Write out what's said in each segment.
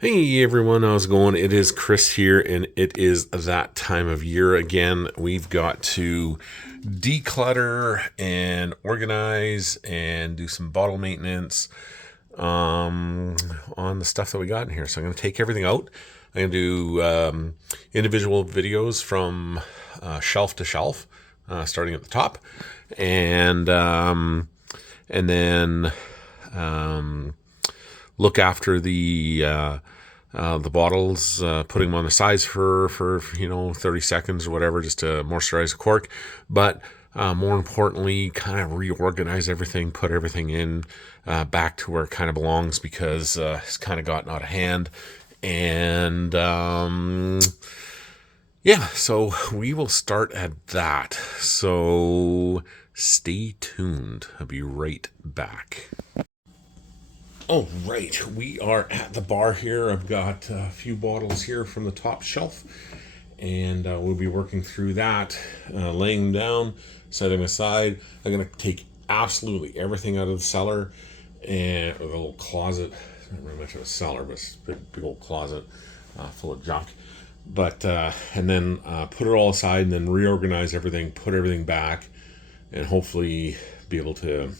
Hey everyone, how's it going? It is Chris here, and it is that time of year again. We've got to declutter and organize and do some bottle maintenance on the stuff that we got in here. So I'm going to take everything out. I'm going to do individual videos from shelf to shelf, starting at the top, and then look after the bottles, putting them on the sides for 30 seconds or whatever, just to moisturize the cork. But more importantly, kind of reorganize everything, put everything in back to where it kind of belongs, because it's kind of gotten out of hand. And yeah, so we will start at that. So stay tuned. I'll be right back. Oh, right. We are at the bar here. I've got a few bottles here from the top shelf, and we'll be working through that, laying them down, setting them aside. I'm going to take absolutely everything out of the cellar and or the little closet. Not very much of a cellar, but it's a big old closet full of junk. But and then put it all aside, and then reorganize everything, put everything back, and hopefully be able to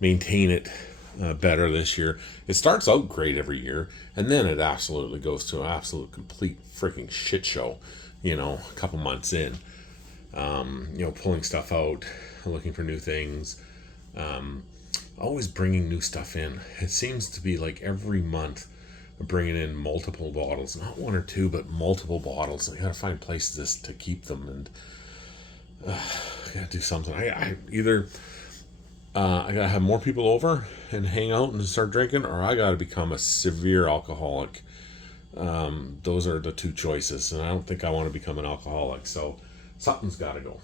maintain it better this year. It starts out great every year, and then it absolutely goes to an absolute complete freaking shit show, a couple months in. Pulling stuff out, looking for new things, always bringing new stuff in. It seems to be like every month bringing in multiple bottles, not one or two, but multiple bottles. I gotta find places to keep them, and I gotta do something. I either I gotta have more people over and hang out and start drinking, or I gotta become a severe alcoholic. Those are the two choices, and I don't think I want to become an alcoholic. So something's gotta go.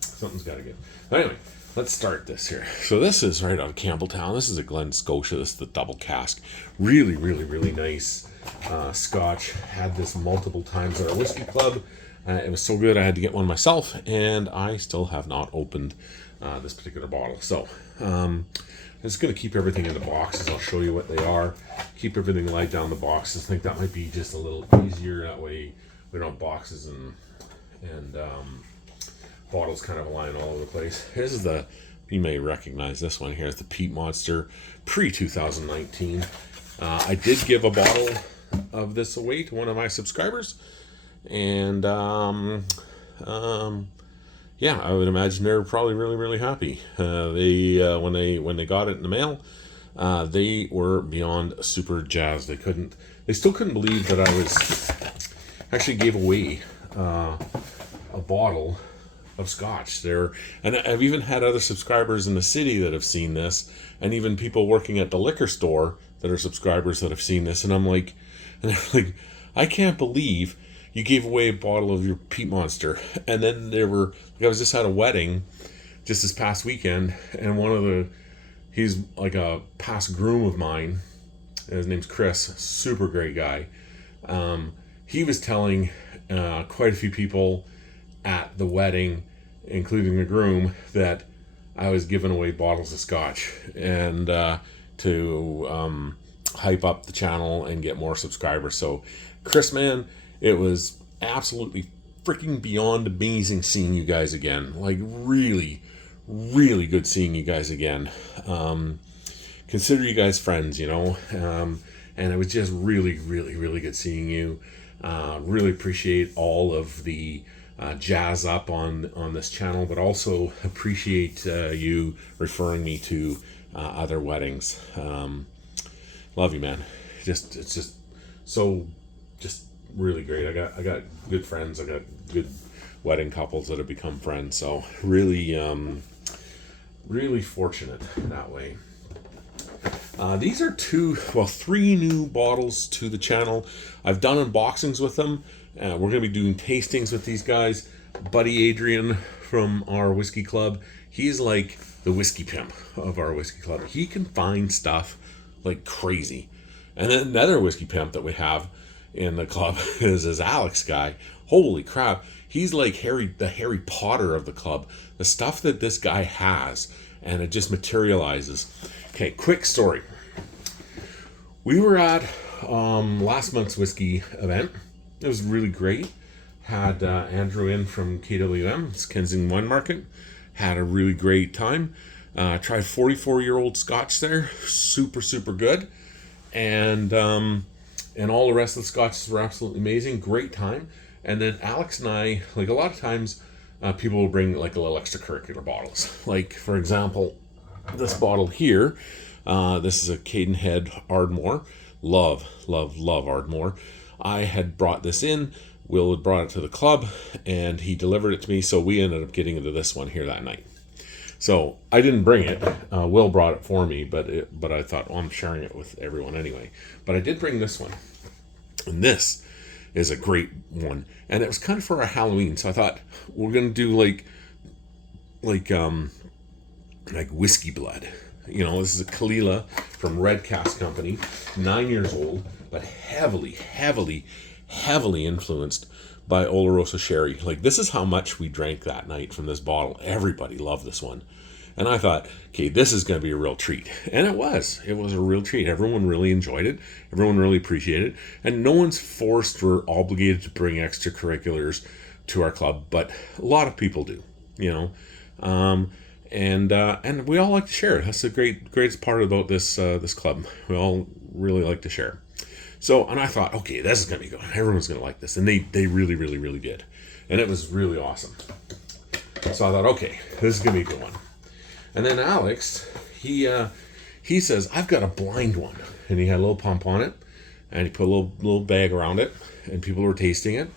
Something's gotta give. But anyway, let's start this here. So this is right out of Campbelltown. This is a Glen Scotia. This is the double cask. Really, really, really nice Scotch. Had this multiple times at our whiskey club. It was so good I had to get one myself, and I still have not opened this particular bottle. So I'm just going to keep everything in the boxes. I'll show you what they are. Keep everything laid down the boxes. I think that might be just a little easier. That way we don't have boxes and bottles kind of lying all over the place. This is you may recognize this one here. It's the Peat Monster pre-2019. I did give a bottle of this away to one of my subscribers, and yeah, I would imagine they're probably really, really happy. They when they got it in the mail, they were beyond super jazzed. They still couldn't believe that I was actually gave away a bottle of Scotch there. And I've even had other subscribers in the city that have seen this, and even people working at the liquor store that are subscribers that have seen this. And they're like, I can't believe you gave away a bottle of your Peat Monster. And then I was just at a wedding just this past weekend, and he's like a past groom of mine, and his name's Chris, super great guy. He was telling quite a few people at the wedding, including the groom, that I was giving away bottles of Scotch, and to hype up the channel and get more subscribers. So Chris, man, it was absolutely freaking beyond amazing seeing you guys again. Like, really, really good seeing you guys again. Consider you guys friends, and it was just really, really, really good seeing you. Really appreciate all of the jazz up on this channel, but also appreciate you referring me to other weddings. Love you, man. It's just so just really great. I got good friends. I got good wedding couples that have become friends. So really, really fortunate that way. These are three new bottles to the channel. I've done unboxings with them. We're going to be doing tastings with these guys. Buddy Adrian from our whiskey club, he's like the whiskey pimp of our whiskey club. He can find stuff like crazy. And then another whiskey pimp that we have in the club is this Alex guy. Holy crap. He's like the Harry Potter of the club. The stuff that this guy has, and it just materializes. Okay, quick story. We were at last month's whiskey event, it was really great. Had Andrew in from KWM, it's Kensington Wine Market. Had a really great time. Tried 44-year-old Scotch there, super super good, and all the rest of the Scotches were absolutely amazing. Great time. And then Alex and I, like a lot of times, people will bring like a little extracurricular bottles. Like for example, this bottle here. This is a Cadenhead Ardmore. Love Ardmore. I had brought this in. Will had brought it to the club, and he delivered it to me. So we ended up getting into this one here that night. So I didn't bring it. Will brought it for me, but I thought, oh, I'm sharing it with everyone anyway. But I did bring this one, and this is a great one. And it was kind of for our Halloween. So I thought we're gonna do like whiskey blood. You know, this is a Kalila from Red Cask Company, 9 years old, but heavily influenced by Oloroso sherry. Like, this is how much we drank that night from this bottle. Everybody loved this one. And I thought, okay, this is going to be a real treat. And it was. It was a real treat. Everyone really enjoyed it. Everyone really appreciated it. And no one's forced or obligated to bring extracurriculars to our club, but a lot of people do, you know. And we all like to share. That's the greatest part about this club. We all really like to share. So, and I thought, okay, this is gonna be good. Everyone's gonna like this, and they really did, and it was really awesome. So I thought, okay, this is gonna be a good one. And then Alex, he says, I've got a blind one, and he had a little pump on it, and he put a little bag around it, and people were tasting it,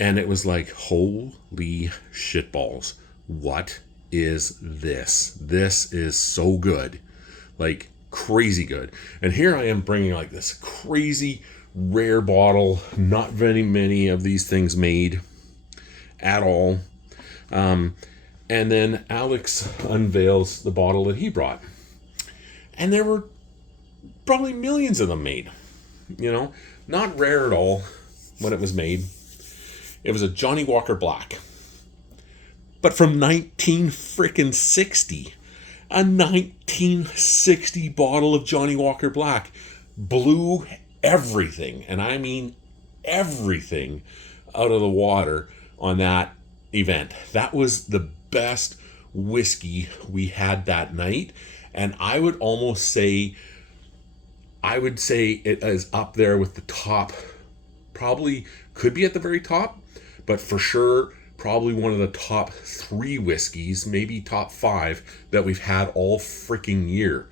and it was like, holy shitballs, what is this? This is so good, like crazy good. And here I am bringing like this crazy rare bottle, not very many of these things made at all. And then Alex unveils the bottle that he brought, and there were probably millions of them made, you know, not rare at all when it was made. It was a Johnny Walker Black, but from 1960. A 1960 bottle of Johnny Walker Black blew everything, and I mean everything, out of the water on that event. That was the best whiskey we had that night, and I would say it is up there with the top, probably could be at the very top, but for sure probably one of the top 3 whiskeys, maybe top 5 that we've had all freaking year.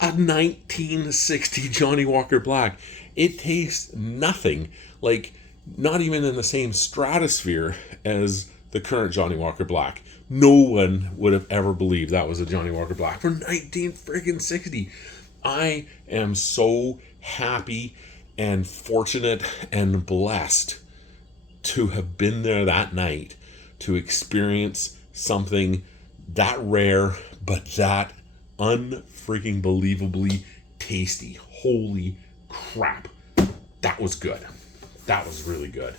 A 1960 Johnny Walker Black. It tastes nothing, like not even in the same stratosphere as the current Johnny Walker Black. No one would have ever believed that was a Johnny Walker Black for 1960. I am so happy and fortunate and blessed to have been there that night to experience something that rare but that unfreaking believably tasty. Holy crap, that was good. That was really good.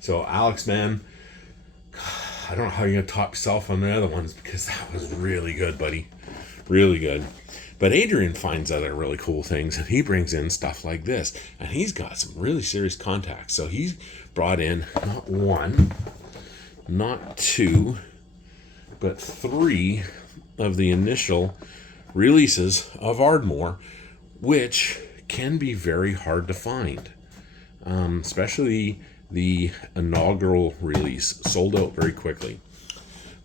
So Alex, man, I don't know how you're gonna top yourself on the other ones, because that was really good, buddy. Really good. But Adrian finds other really cool things, and he brings in stuff like this, and he's got some really serious contacts. So he's brought in not 1, not 2, but 3 of the initial releases of Ardmore, which can be very hard to find, especially the inaugural release sold out very quickly.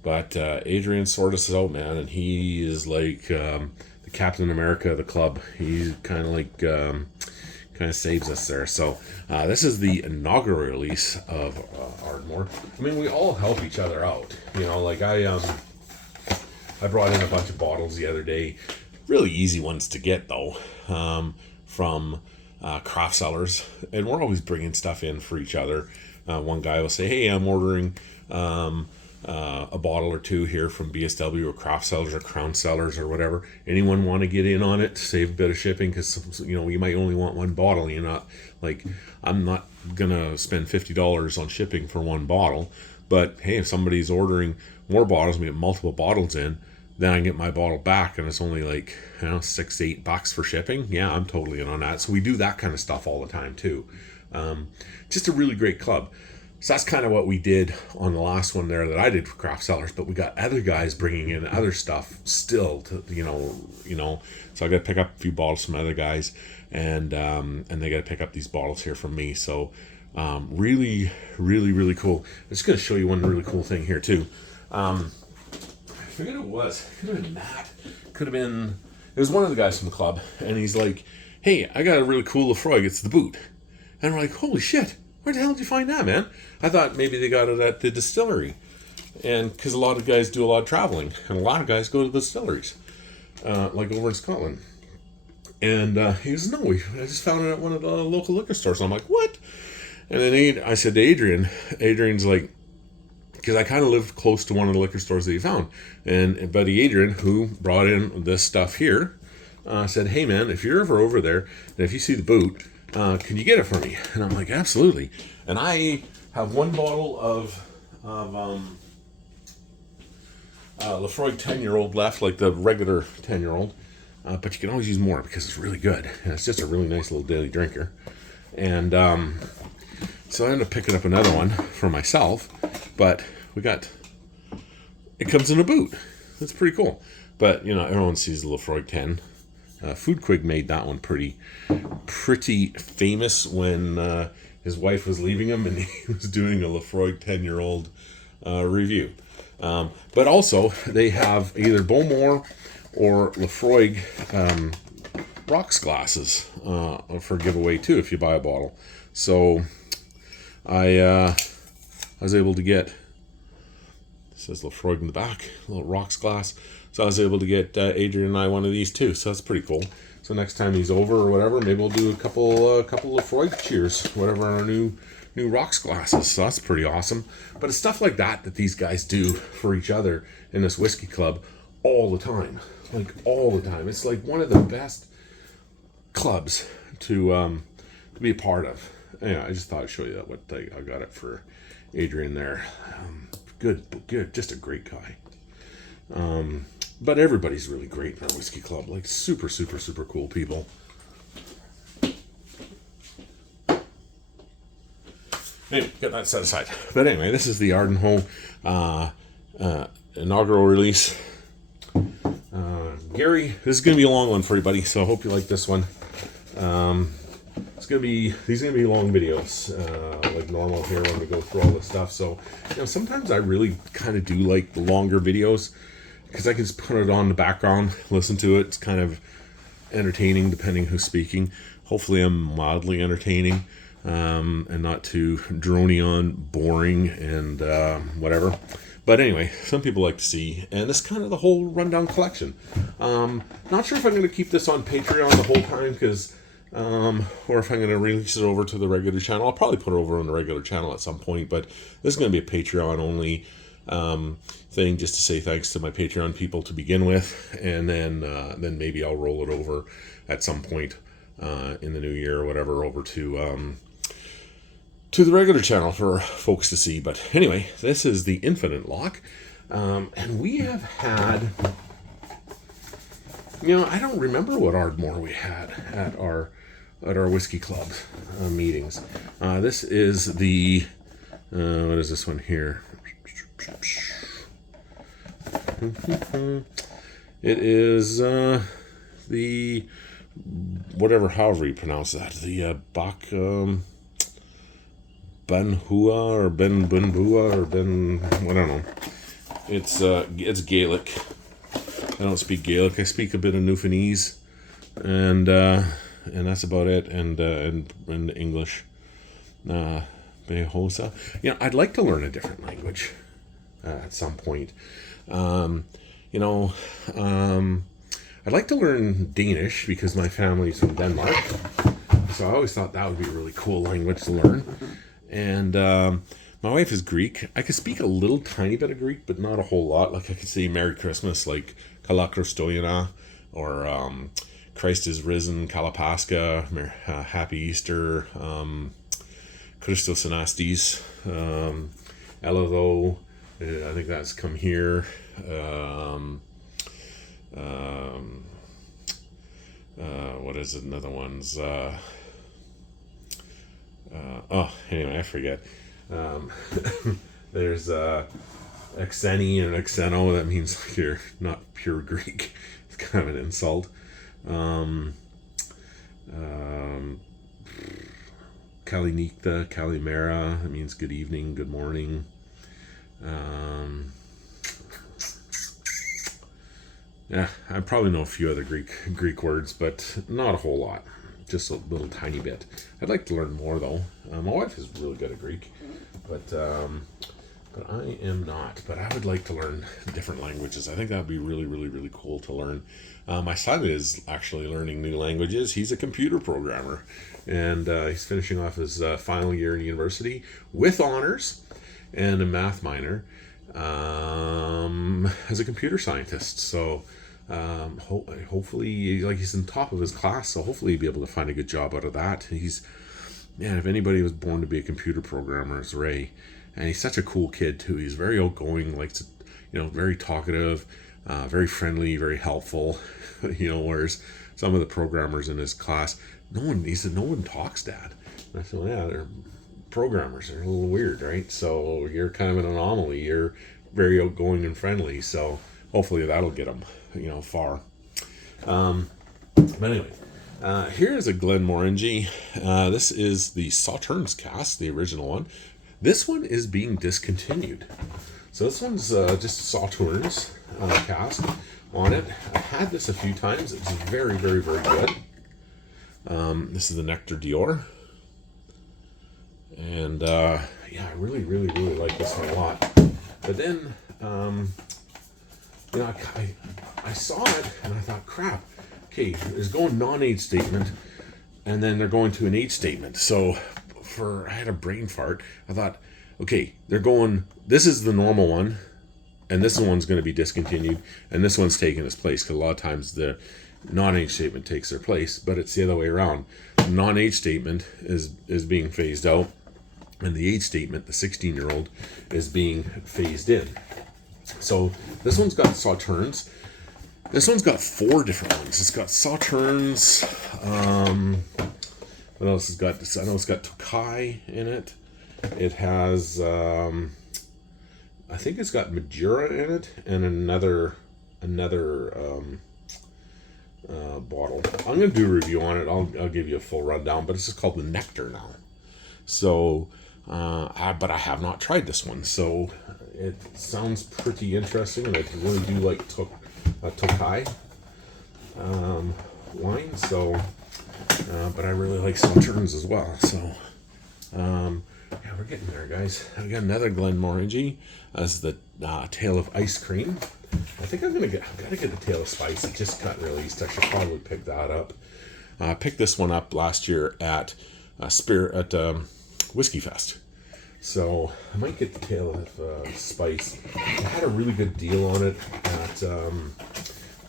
But Adrian sorted us out, man, and he is like the Captain America of the club. He's kind of like saves us there. So this is the inaugural release of Ardmore. I mean, we all help each other out, you know. Like I brought in a bunch of bottles the other day, really easy ones to get though, from craft sellers, and we're always bringing stuff in for each other. One guy will say, hey, I'm ordering a bottle or 2 here from BSW or Craft Sellers or Crown Sellers or whatever. Anyone want to get in on it to save a bit of shipping? Because, you know, you might only want 1 bottle. You're not like, I'm not gonna spend $50 on shipping for 1 bottle. But hey, if somebody's ordering more bottles, we get multiple bottles in, then I get my bottle back and it's only like, $6-8 for shipping. Yeah, I'm totally in on that. So we do that kind of stuff all the time too. Just a really great club. So that's kind of what we did on the last one there that I did for Craft Cellars, but we got other guys bringing in other stuff still to, so I got to pick up a few bottles from other guys, and they got to pick up these bottles here from me. So really, really, really cool. I'm just going to show you one really cool thing here too. I forget who it was. Could have been Matt. Could have been, it was one of the guys from the club, and he's like, hey, I got a really cool Lefroy. It's the boot. And we're like, holy shit. Where the hell did you find that, man? I thought maybe they got it at the distillery. And because a lot of guys do a lot of traveling. And a lot of guys go to the distilleries. Like over in Scotland. And he goes, no, I just found it at one of the local liquor stores. And I'm like, what? And then I said to Adrian's like, because I kind of lived close to one of the liquor stores that he found. And buddy Adrian, who brought in this stuff here, said, hey man, if you're ever over there, and if you see the boot, can you get it for me? And I'm like, absolutely. And I have one bottle of Lefroy 10-year-old left, like the regular 10-year-old. But you can always use more because it's really good. And it's just a really nice little daily drinker. And so I ended up picking up another one for myself. But it comes in a boot. That's pretty cool. But, everyone sees the Lefroy 10. Food Quig made that one pretty famous when his wife was leaving him and he was doing a Lefroy 10-year-old review. But also, they have either Bowmore or Lefroy rocks glasses for giveaway too if you buy a bottle. So I was able to get, it says Lefroy in the back, a little rocks glass. So I was able to get Adrian and I one of these too. So that's pretty cool. So next time he's over or whatever, maybe we'll do a couple of Freud cheers, whatever, on our new rocks glasses. So that's pretty awesome. But it's stuff like that these guys do for each other in this whiskey club all the time. Like all the time. It's like one of the best clubs to be a part of. Anyway, I just thought I'd show you that what I got it for Adrian there. Good, just a great guy. But everybody's really great in our whiskey club. Like super, super, super cool people. Anyway, get that set aside. But anyway, this is the Ardenholm inaugural release. Gary, this is going to be a long one for you, buddy. So I hope you like this one. These are gonna be long videos, like normal here when we go through all this stuff. So, sometimes I really kind of do like the longer videos because I can just put it on the background, listen to it. It's kind of entertaining depending who's speaking. Hopefully I'm mildly entertaining, and not too drony on, boring, and whatever. But anyway, some people like to see, and this is kind of the whole rundown collection. Not sure if I'm going to keep this on Patreon the whole time, because, or if I'm going to release it over to the regular channel. I'll probably put it over on the regular channel at some point, but this is going to be a Patreon only thing, just to say thanks to my Patreon people to begin with, and then maybe I'll roll it over at some point in the new year or whatever over to the regular channel for folks to see. But anyway, this is the Infinite Lock, and we have had, I don't remember what Ardmore we had at our whiskey club meetings. This is the what is this one here? It is the however you pronounce that, the Bach Ben Hua or Ben Bunbua or Ben, I don't know. It's Gaelic. I don't speak Gaelic. I speak a bit of Newfoundlandese, and that's about it. And English. Behosa. I'd like to learn a different language at some point. I'd like to learn Danish because my family's from Denmark. So I always thought that would be a really cool language to learn. And my wife is Greek. I could speak a little tiny bit of Greek, but not a whole lot. Like I could say Merry Christmas, like Kala Christoyana, or Christ is risen, Kalapaska, Happy Easter, Christos Anastes, Elado, I think that's come here. What is it? Another one's. Anyway, I forget. Um, there's Xeni and Xeno. That means like you're not pure Greek. It's kind of an insult. Um, um, Kalinikta, Kalimera. That means good evening, good morning. Yeah, I probably know a few other Greek words, but not a whole lot. Just a little tiny bit. I'd like to learn more though. My wife is really good at Greek, but I am not. But I would like to learn different languages. I think that would be really, really, really cool to learn. My son is actually learning new languages. He's a computer programmer, and he's finishing off his final year in university with honors and a math minor as a computer scientist. So hopefully, like, he's in top of his class, so hopefully he'll be able to find a good job out of that. Man, if anybody was born to be a computer programmer, it's Ray. And he's such a cool kid too. He's very outgoing, likes to, very talkative, very friendly, very helpful. Whereas some of the programmers in his class, he said, no one talks, Dad. And I said, well, yeah, they're programmers. They're a little weird, right? So you're kind of an anomaly. You're very outgoing and friendly. So hopefully that'll get him, far. But anyway, here's a Glenmorangie. This is the Sauternes cask, the original one. This one is being discontinued. So this one's just Sauternes cask on it. I've had this a few times. It's very, very, very good. This is the Nectar d'Or. And I really, really, really like this one a lot. But then, I saw it and I thought, crap. Okay, there's going non-age statement, and then they're going to an age statement. So I had a brain fart. I thought, okay, they're going, this is the normal one, and this one's going to be discontinued, and this one's taking its place, because a lot of times the non-age statement takes their place, but it's the other way around. The non-age statement is being phased out, and the age statement, the 16-year-old, is being phased in. So this one's got Sauternes. This one's got 4 different ones. It's got Sauternes. What else has got? I know it's got Tokai in it. It has, I think it's got Madura in it, and another bottle. I'm gonna do a review on it. I'll give you a full rundown, but it's just called the Nectar now. So, but I have not tried this one, so it sounds pretty interesting, and I really do like Tokai wine. So, but I really like Sauternes as well. So, we're getting there, guys. I got another Glenmorangie as the Tale of Ice Cream. I think I've got to get the Tale of Spice. It just got released. I should probably pick that up. I picked this one up last year at Whiskey Fest. So I might get the Tale of Spice. I had a really good deal on it at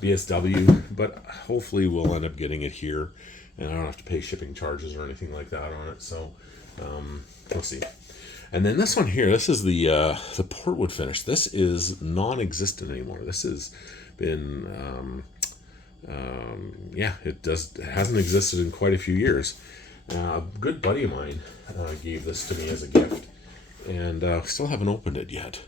BSW, but hopefully we'll end up getting it here, and I don't have to pay shipping charges or anything like that on it. So we'll see. And then this one here, this is the Portwood finish. This is non-existent anymore. This has been it hasn't existed in quite a few years. A good buddy of mine gave this to me as a gift, and still haven't opened it yet.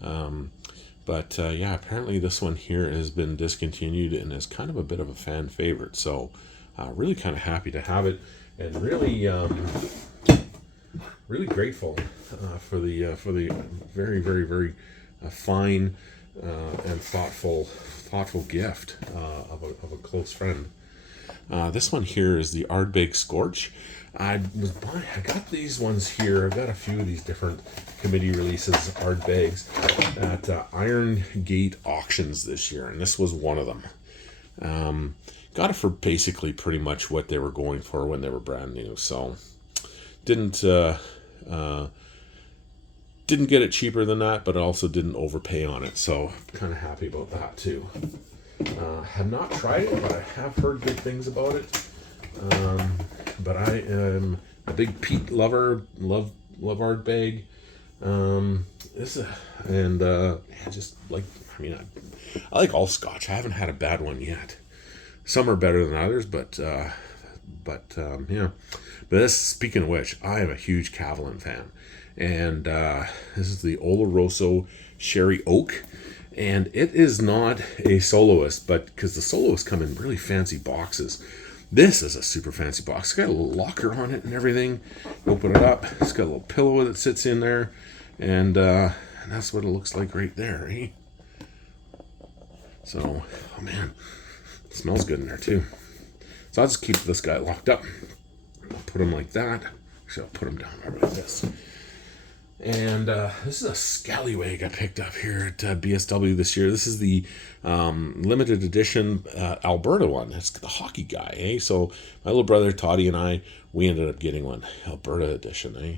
But apparently this one here has been discontinued and is kind of a bit of a fan favorite. So really kind of happy to have it, and really really grateful for the very, very, very fine and thoughtful gift of a close friend. This one here is the Ardbeg Scorch. I got these ones here. I've got a few of these different committee releases, Ardbegs, at Iron Gate auctions this year, and this was one of them. Got it for basically pretty much what they were going for when they were brand new. So didn't get it cheaper than that, but also didn't overpay on it. So kind of happy about that too. Have not tried it, but I have heard good things about it. But I am a big peat lover, love Ardbeg. This is and yeah, just like I mean, I like all Scotch. I haven't had a bad one yet. Some are better than others, but yeah. But this, speaking of which, I am a huge Cavalan fan, and this is the Oloroso Sherry Oak, and it is not a soloist, but because the soloists come in really fancy boxes. This is a super fancy box. It's got a little locker on it and everything. Open it up. It's got a little pillow that sits in there, and that's what it looks like right there, eh? So, oh man, it smells good in there too. So I'll just keep this guy locked up. I'll put him like that. Actually, I'll put him down right like this. And this is a scallywag I picked up here at BSW this year. This is the limited edition Alberta one. It's the hockey guy, eh? So my little brother Toddy and I, we ended up getting one, Alberta edition, eh?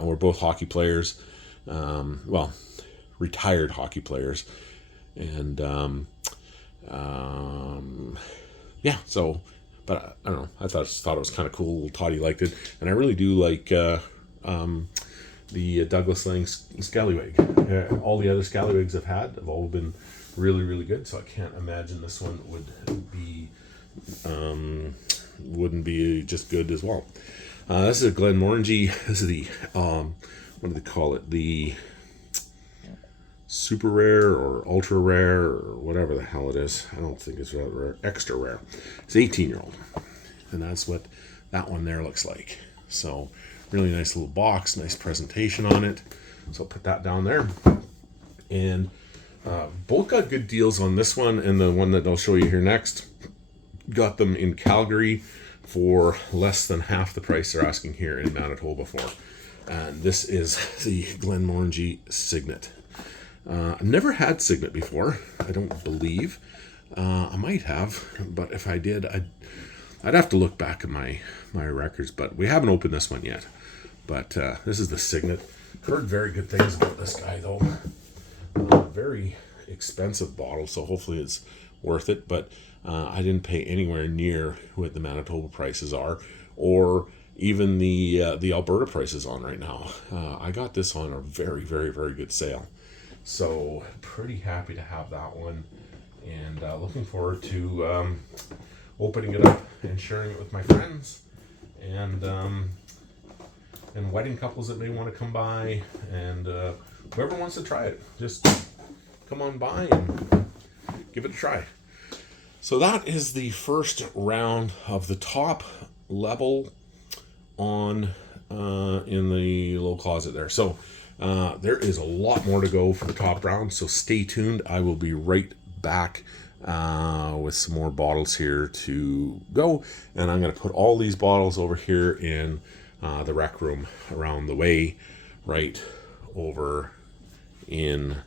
We're both hockey players. Well, retired hockey players. And yeah, so... But I don't know. I thought it was kind of cool. Toddy liked it, and I really do like the Douglas Lang Scallywag. All the other Scallywags I've had have all been really, really good. So I can't imagine this one wouldn't be just good as well. This is a Glenmorangie. This is the what do they call it? The super rare or ultra rare or whatever the hell it is. I don't think it's rare, extra rare. It's 18-year-old, and that's what that one there looks like. So really nice little box, nice presentation on it. So I'll put that down there. And both got good deals on this one, and the one that I'll show you here next got them in Calgary for less than half the price they're asking here in Manitoba for. And this is the Glenmorangie Signet. I've never had Signet before, I don't believe. I might have, but if I did, I'd have to look back at my records, but we haven't opened this one yet. But this is the Signet. Heard very good things about this guy, though. Very expensive bottle, so hopefully it's worth it, but I didn't pay anywhere near what the Manitoba prices are, or even the Alberta prices on right now. I got this on a very, very, very good sale. So pretty happy to have that one, and looking forward to opening it up and sharing it with my friends and wedding couples that may want to come by, and whoever wants to try it, just come on by and give it a try. So that is the first round of the top level on in the little closet there. So there is a lot more to go for the top round, so stay tuned. I will be right back with some more bottles here to go, and I'm going to put all these bottles over here in the rec room around the way, right over in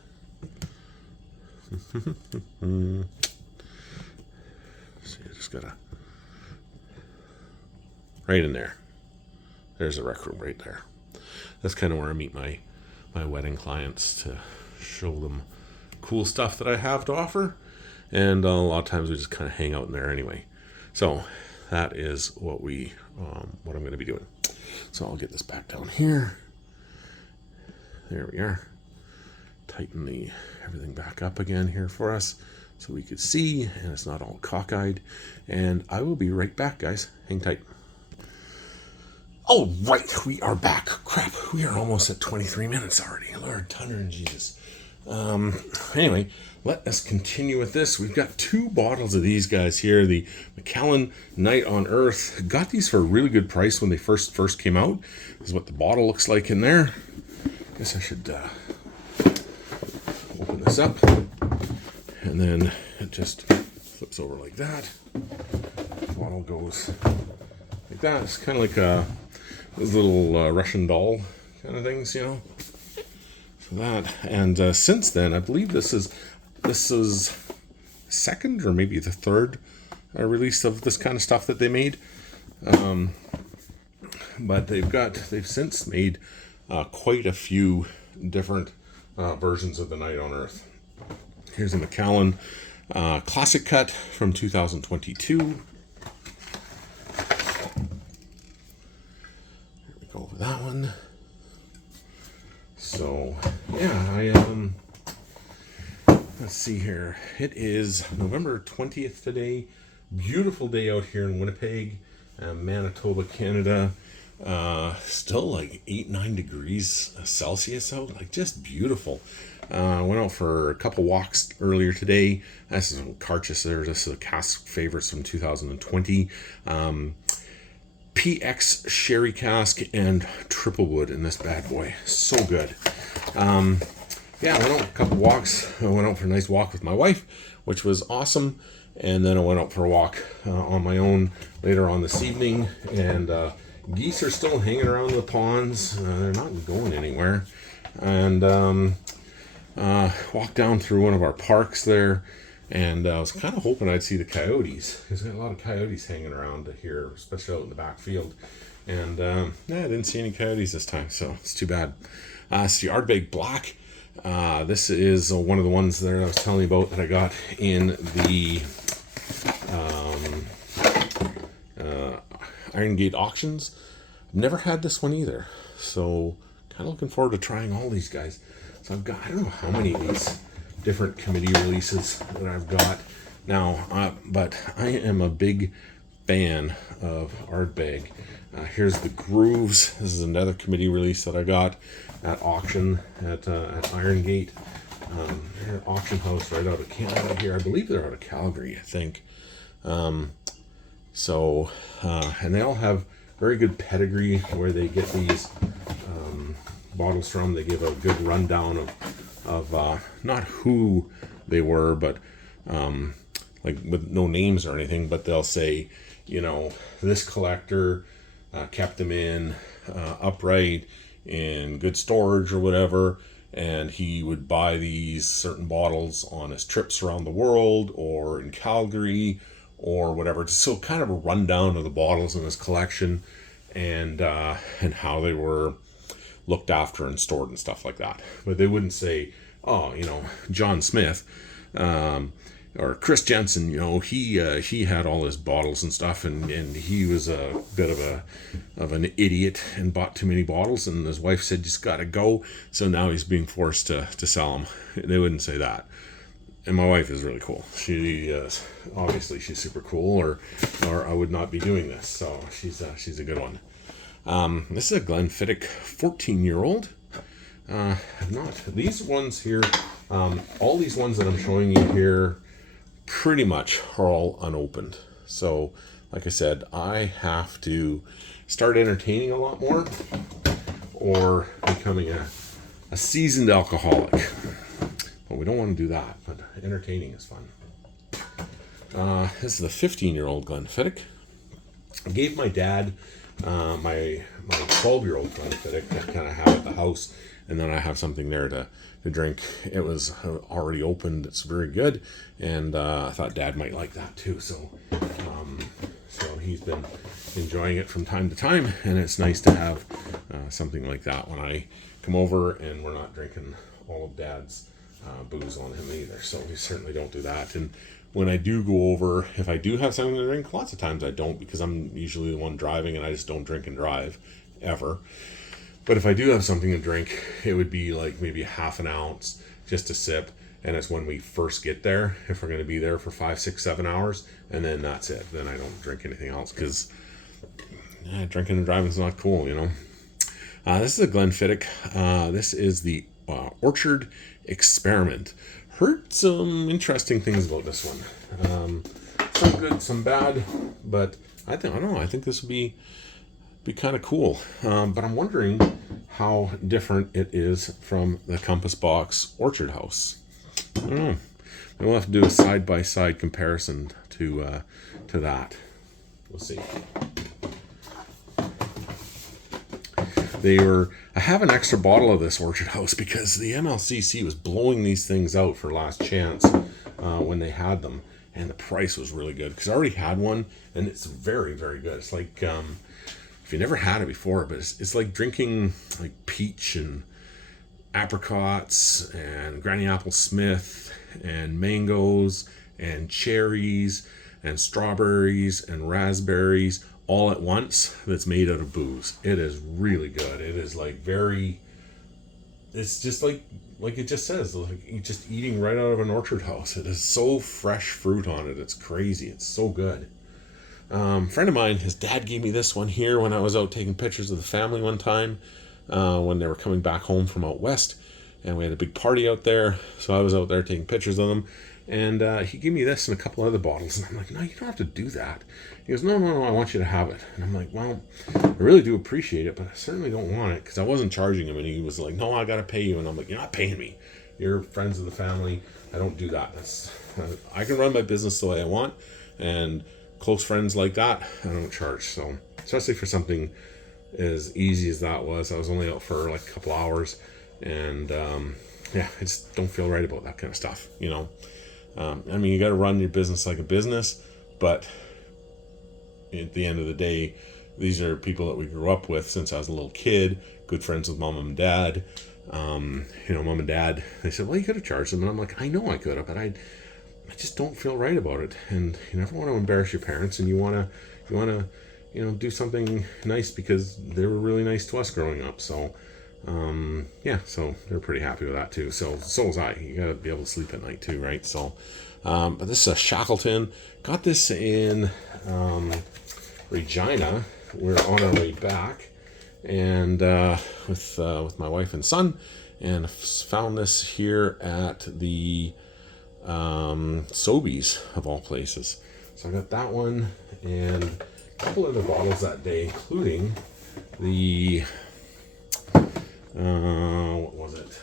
see, I just gotta right in there. There's the rec room right there. That's kind of where I meet my wedding clients, to show them cool stuff that I have to offer, and a lot of times we just kind of hang out in there anyway. So that is what I'm going to be doing. So I'll get this back down here. There we are. Tighten everything back up again here for us so we could see, and it's not all cockeyed. And I will be right back, guys. Hang tight. All right, we are back. Crap, we are almost at 23 minutes already. Lord, thunder and Jesus. Anyway, let us continue with this. We've got 2 bottles of these guys here. The Macallan Night on Earth. Got these for a really good price when they first came out. This is what the bottle looks like in there. I guess I should open this up. And then it just flips over like that. The bottle goes like that. It's kind of like those little Russian doll kind of things, you know. So that, and since then, I believe this is second or maybe the third release of this kind of stuff that they made. But they've since made quite a few different versions of the Night on Earth. Here's a Macallan Classic Cut from 2022. Here we go over that one. So see here. It is November 20th today. Beautiful day out here in Winnipeg, Manitoba, Canada. Still like 8-9 degrees Celsius out, like just beautiful. Went out for a couple walks earlier today. This is Carchus there. This is a cask favorites from 2020. PX sherry cask and triple wood in this bad boy. So good. Yeah, I went out a couple walks. I went out for a nice walk with my wife, which was awesome. And then I went out for a walk on my own later on this evening. And geese are still hanging around the ponds. They're not going anywhere. And walked down through one of our parks there. And I was kind of hoping I'd see the coyotes, because there's a lot of coyotes hanging around here, especially out in the back field. And I didn't see any coyotes this time, so it's too bad. It's the Ardbeg Black. This is one of the ones there I was telling you about that I got in the Iron Gate auctions. Never had this one either, so kind of looking forward to trying all these guys. So I've got, I don't know how many of these different committee releases that I've got now, but I am a big fan of Ardbeg. Here's the Grooves. This is another committee release that I got at auction at Iron Gate. Auction house right out of Canada here. I believe they're out of Calgary, I think. And they all have very good pedigree where they get these bottles from. They give a good rundown of not who they were, but like with no names or anything, but they'll say, this collector kept them in upright in good storage or whatever, and he would buy these certain bottles on his trips around the world or in Calgary or whatever. So kind of a rundown of the bottles in his collection and how they were looked after and stored and stuff like that. But they wouldn't say, John Smith or Chris Jensen, he had all his bottles and stuff, and he was a bit of an idiot and bought too many bottles, and his wife said, just gotta go, so now he's being forced to sell them. They wouldn't say that. And my wife is really cool. She obviously she's super cool, or I would not be doing this. So she's a good one. This is a Glenfiddich 14-year-old. Not these ones here. All these ones that I'm showing you here pretty much are all unopened. So like I said, I have to start entertaining a lot more or becoming a seasoned alcoholic. But we don't want to do that, but entertaining is fun. This is the 15-year-old Glenfiddich. I gave my dad my 12-year-old Glenfiddich to kind of have at the house, and then I have something there to drink. It was already opened. It's very good, and I thought Dad might like that too. So he's been enjoying it from time to time, and it's nice to have something like that when I come over, and we're not drinking all of Dad's booze on him either. So we certainly don't do that. And when I do go over, if I do have something to drink, lots of times I don't, because I'm usually the one driving, and I just don't drink and drive ever. But if I do have something to drink, it would be like maybe half an ounce, just a sip. And it's when we first get there, if we're going to be there for 5, 6, 7 hours, and then that's it. Then I don't drink anything else, because drinking and driving is not cool, This is a Glenfiddich. This is the Orchard Experiment. Heard some interesting things about this one. Some good, some bad, but I think this would be kind of cool. But I'm wondering how different it is from the Compass Box Orchard House. I don't know. We'll have to do a side-by-side comparison to that. We'll see. I have an extra bottle of this Orchard House because the MLCC was blowing these things out for last chance when they had them, and the price was really good because I already had one, and it's very, very good. It's like if you never had it before, but it's like drinking like peach and apricots and Granny Apple Smith and mangoes and cherries and strawberries and raspberries all at once that's made out of booze. It is really good. It is like very it's just like it just says, like you're just eating right out of an orchard house. It is so fresh fruit on it. It's crazy. It's so good. Friend of mine, his dad gave me this one here when I was out taking pictures of the family one time, when they were coming back home from out west, and we had a big party out there. So I was out there taking pictures of them, and he gave me this and a couple other bottles, and I'm like, no, you don't have to do that. He goes, no, I want you to have it. And I'm like, well, I really do appreciate it, but I certainly don't want it, because I wasn't charging him, and he was like, no, I gotta pay you. And I'm like, you're not paying me. You're friends of the family. I don't do that. I can run my business the way I want, and close friends like that, I don't charge. So especially for something as easy as that was, I was only out for like a couple hours, and I just don't feel right about that kind of stuff, you know. I mean, you got to run your business like a business, but at the end of the day, these are people that we grew up with since I was a little kid, good friends with mom and dad. Mom and dad, they said, well, you could have charged them, and I'm like, I know I could have, but I just don't feel right about it. And you never want to embarrass your parents, and you want to do something nice, because they were really nice to us growing up. So so they're pretty happy with that too. So was I. You gotta be able to sleep at night too, right? So but this is a Shackleton. Got this in Regina. We're on our way back, and with my wife and son, and found this here at the Sobeys of all places. So I got that one and a couple other bottles that day, including the what was it?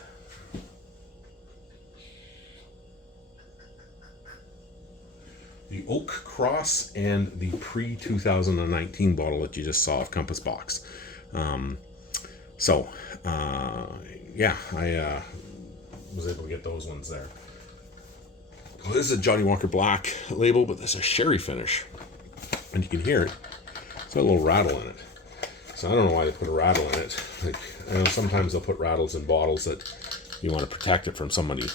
The Oak Cross and the pre-2019 bottle that you just saw of Compass Box. I was able to get those ones there. Well, this is a Johnny Walker Black label, but this is a sherry finish, and you can hear it. It's got a little rattle in it. So I don't know why they put a rattle in it. Like, I know sometimes they'll put rattles in bottles that you want to protect it from somebody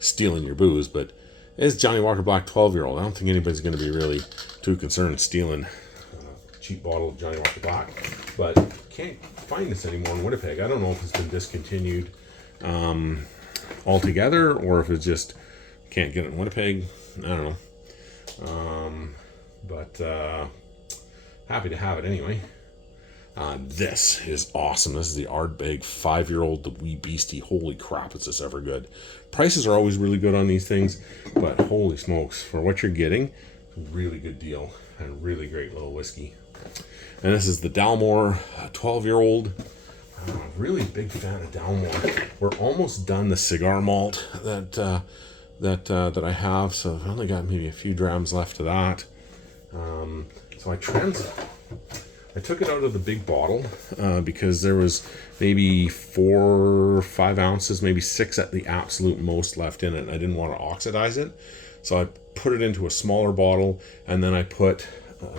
stealing your booze, but it's Johnny Walker Black 12-year-old. I don't think anybody's going to be really too concerned stealing a cheap bottle of Johnny Walker Black. But can't find this anymore in Winnipeg. I don't know if it's been discontinued altogether, or if it's just can't get it in Winnipeg. I don't know. But happy to have it anyway. This is awesome. This is the Ardbeg 5-year-old, the Wee Beastie. Holy crap, is this ever good. Prices are always really good on these things, but holy smokes, for what you're getting, really good deal, and really great little whiskey. And this is the Dalmore 12-year-old. Really big fan of Dalmore. We're almost done the cigar malt that I have, so I've only got maybe a few drams left of that. So I took it out of the big bottle because there was maybe 4 or 5 ounces, maybe 6 at the absolute most left in it, and I didn't want to oxidize it. So I put it into a smaller bottle, and then I put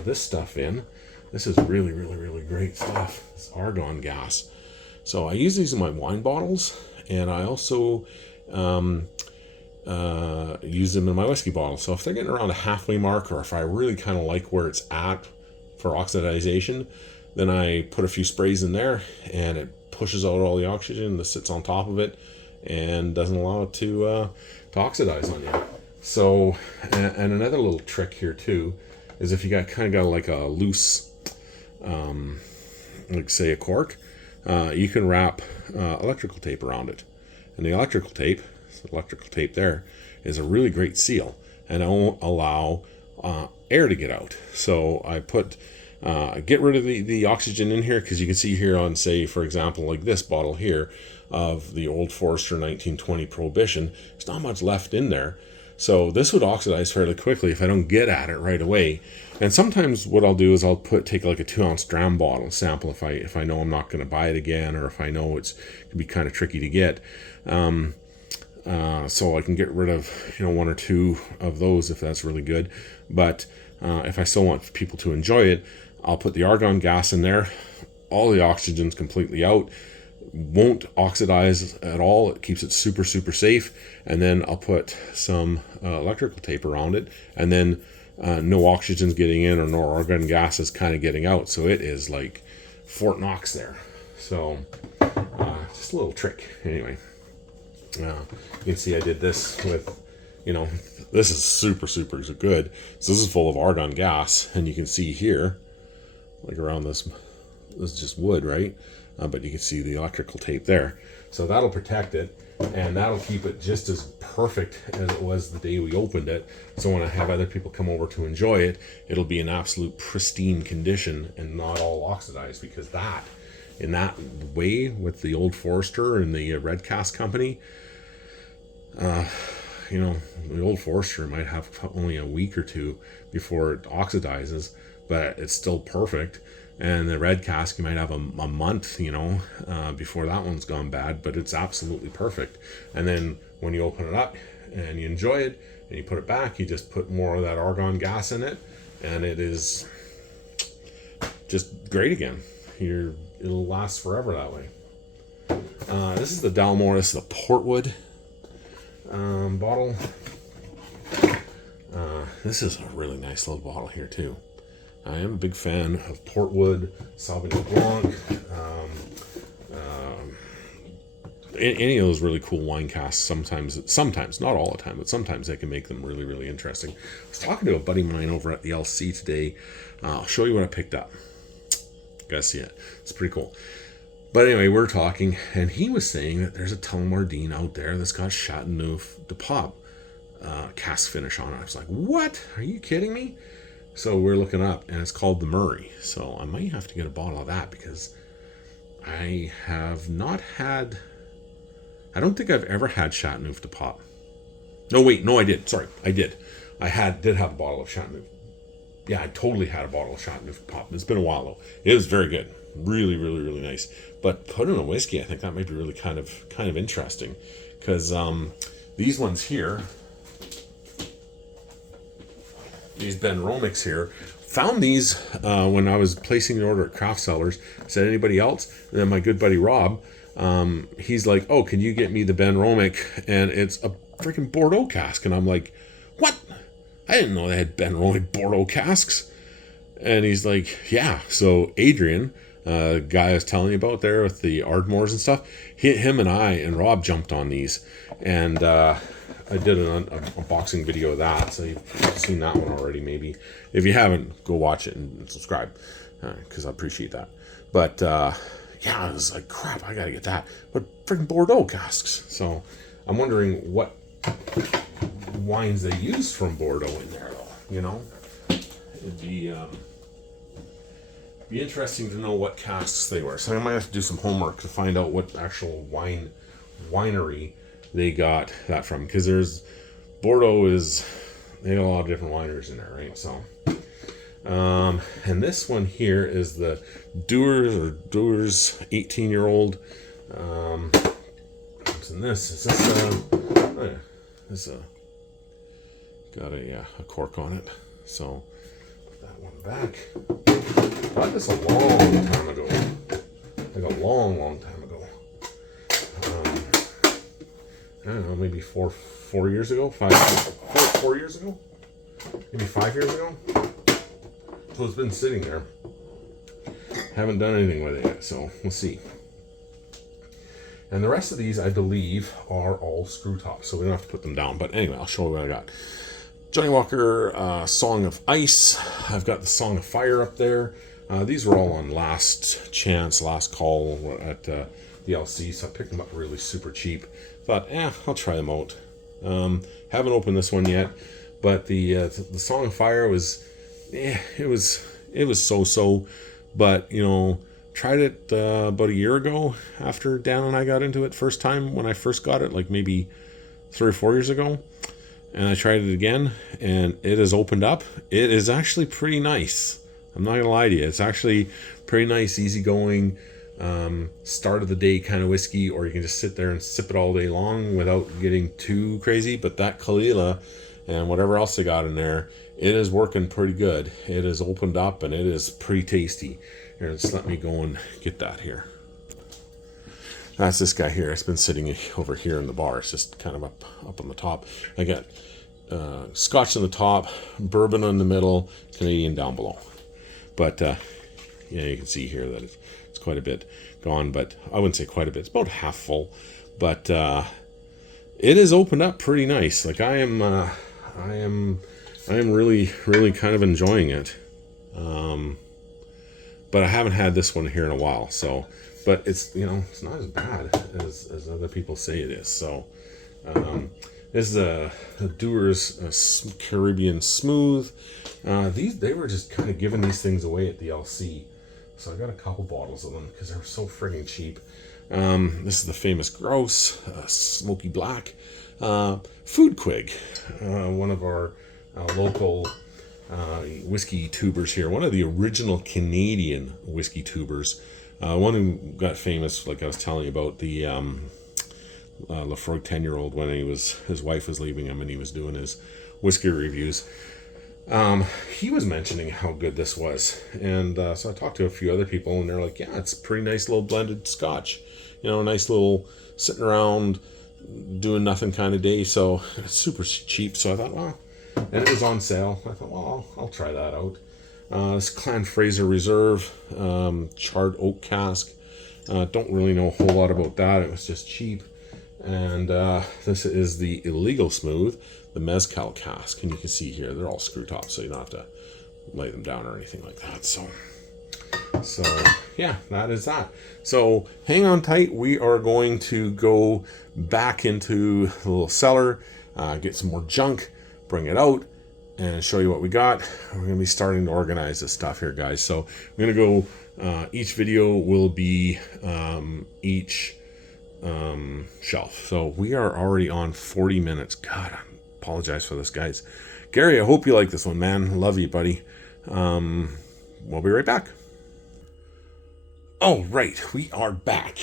this stuff in. This is really, really, really great stuff. It's argon gas. So I use these in my wine bottles, and I also use them in my whiskey bottles. So if they're getting around a halfway mark, or if I really kind of like where it's at for oxidization, then I put a few sprays in there, and it pushes out all the oxygen that sits on top of it and doesn't allow it to oxidize on you. So, and another little trick here too is if you got like a loose, like say a cork, you can wrap electrical tape around it, and the electrical tape there is a really great seal, and it won't allow air to get out. So I put get rid of the oxygen in here, because you can see here on, say, for example, like this bottle here of the Old Forester 1920 Prohibition, there's not much left in there. So this would oxidize fairly quickly if I don't get at it right away. And sometimes what I'll do is I'll take like a 2-ounce dram bottle sample if I know I'm not going to buy it again, or if I know it can be kind of tricky to get. So I can get rid of 1 or 2 of those if that's really good. But if I still want people to enjoy it, I'll put the argon gas in there. All the oxygen's completely out. Won't oxidize at all. It keeps it super, super safe. And then I'll put some electrical tape around it, and then no oxygen's getting in, or no argon gas is kind of getting out. So it is like Fort Knox there. So Just a little trick. Anyway, you can see I did this with, this is super, super good. So this is full of argon gas, and you can see here, like around this is just wood, right? But you can see the electrical tape there. So that'll protect it, and that'll keep it just as perfect as it was the day we opened it. So when I have other people come over to enjoy it, it'll be in absolute pristine condition and not all oxidized, because in that way with the Old Forester and the Red Cask Company, the Old Forester might have only a week or two before it oxidizes, but it's still perfect. And the Red Cask, you might have a month, before that one's gone bad, but it's absolutely perfect. And then when you open it up and you enjoy it and you put it back, you just put more of that argon gas in it, and it is just great again. It'll last forever that way. This is the Dalmore. This is the Portwood bottle. This is a really nice little bottle here too. I am a big fan of Portwood, Sauvignon Blanc, any of those really cool wine casks. Sometimes, not all the time, but sometimes they can make them really, really interesting. I was talking to a buddy of mine over at the LC today. I'll show you what I picked up. You guys see it? It's pretty cool. But anyway, we're talking, and he was saying that there's a Tullamore out there that's got Chateauneuf de Pape cask finish on it. I was like, what? Are you kidding me? So we're looking up, and it's called the Murray. So I might have to get a bottle of that, because I have not had... I don't think I've ever had Chateauneuf de Pape. No, wait. No, I did. Sorry. I did. Did have a bottle of Chateauneuf. Yeah, I totally had a bottle of Chateauneuf de Pape. It's been a while, though. It was very good. Really, really, really nice. But put in a whiskey, I think that might be really kind of interesting. Because these ones here... These Ben Romics here, found these when I was placing the order at Craft Cellars. Said, anybody else? And then my good buddy Rob, he's like, oh, can you get me the Ben Romic? And it's a freaking Bordeaux cask. And I'm like, what? I didn't know they had Ben Romic Bordeaux casks. And he's like, yeah. So Adrian, guy I was telling you about there with the Ardmores and stuff, him and I and Rob jumped on these. And I did an unboxing video of that, so you've seen that one already, maybe. If you haven't, go watch it and subscribe, because I appreciate that. But, yeah, I was like, crap, I gotta get that. But freaking Bordeaux casks. So I'm wondering what wines they use from Bordeaux in there, though, It'd be interesting to know what casks they were. So I might have to do some homework to find out what actual winery they got that from, because Bordeaux they got a lot of different wineries in there, right? So and this one here is the Dewar's 18-year-old. What's in this? Is this got a cork on it, so put that one back. I bought this a long time ago, like a long time ago. I don't know, maybe four years ago, 4 years ago, maybe 5 years ago. So it's been sitting there. Haven't done anything with it yet, so we'll see. And the rest of these, I believe, are all screw tops, so we don't have to put them down. But anyway, I'll show you what I got. Johnny Walker, Song of Ice. I've got the Song of Fire up there. These were all on last chance, last call at the LC, so I picked them up really super cheap. Thought, I'll try them out. Haven't opened this one yet, but the Song of Fire was, it was so-so. But tried it about a year ago after Dan and I got into it first time when I first got it, like maybe 3 or 4 years ago. And I tried it again, and it has opened up. It is actually pretty nice. I'm not gonna lie to you. It's actually pretty nice, easygoing. Start of the day kind of whiskey, or you can just sit there and sip it all day long without getting too crazy. But that Kalila and whatever else they got in there, it is working pretty good. It is opened up and it is pretty tasty. Here, just let me go and get that here. That's this guy here. It's been sitting over here in the bar. It's just kind of up on the top. I got Scotch on the top, bourbon in the middle, Canadian down below. But yeah, you can see here that it's quite a bit gone, but I wouldn't say quite a bit. It's about half full, but it has opened up pretty nice. Like I am really, really kind of enjoying it. But I haven't had this one here in a while, so, but it's, it's not as bad as other people say it is. So, this is a Dewar's Caribbean Smooth. They were just kind of giving these things away at the LC. So I got a couple bottles of them because they're so friggin' cheap. This is the famous Grouse, Smoky Black. Food Quig, one of our local whiskey tubers here, one of the original Canadian whiskey tubers, one who got famous, like I was telling you about, the Lefroy 10-year-old, when his wife was leaving him and he was doing his whiskey reviews. He was mentioning how good this was, and so I talked to a few other people, and they're like, yeah, it's a pretty nice little blended Scotch, a nice little sitting around doing nothing kind of day. So it's super cheap, so I thought, well, and it was on sale. I thought, well, I'll try that out. This Clan Fraser Reserve charred oak cask. Don't really know a whole lot about that. It was just cheap. And this is the Illegal Smooth, the Mezcal cask. And you can see here, they're all screw tops, so you don't have to lay them down or anything like that. So yeah, that is that. So hang on tight. We are going to go back into the little cellar, get some more junk, bring it out, and show you what we got. We're going to be starting to organize this stuff here, guys. So we're going to go, each video will be each shelf. So we are already on 40 minutes. God, I apologize for this, guys. Gary, I hope you like this one, man. Love you, buddy. We'll be right back. Oh, right, we are back.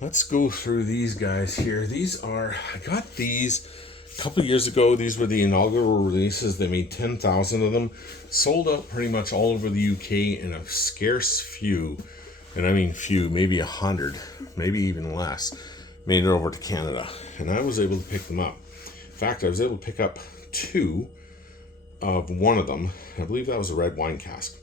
Let's go through these guys here. I got these a couple of years ago. These were the inaugural releases. They made 10,000 of them. Sold out pretty much all over the UK, and a scarce few, and I mean few, maybe 100, maybe even less, made it over to Canada. And I was able to pick them up. In fact, I was able to pick up 2 of one of them. I believe that was a red wine cask.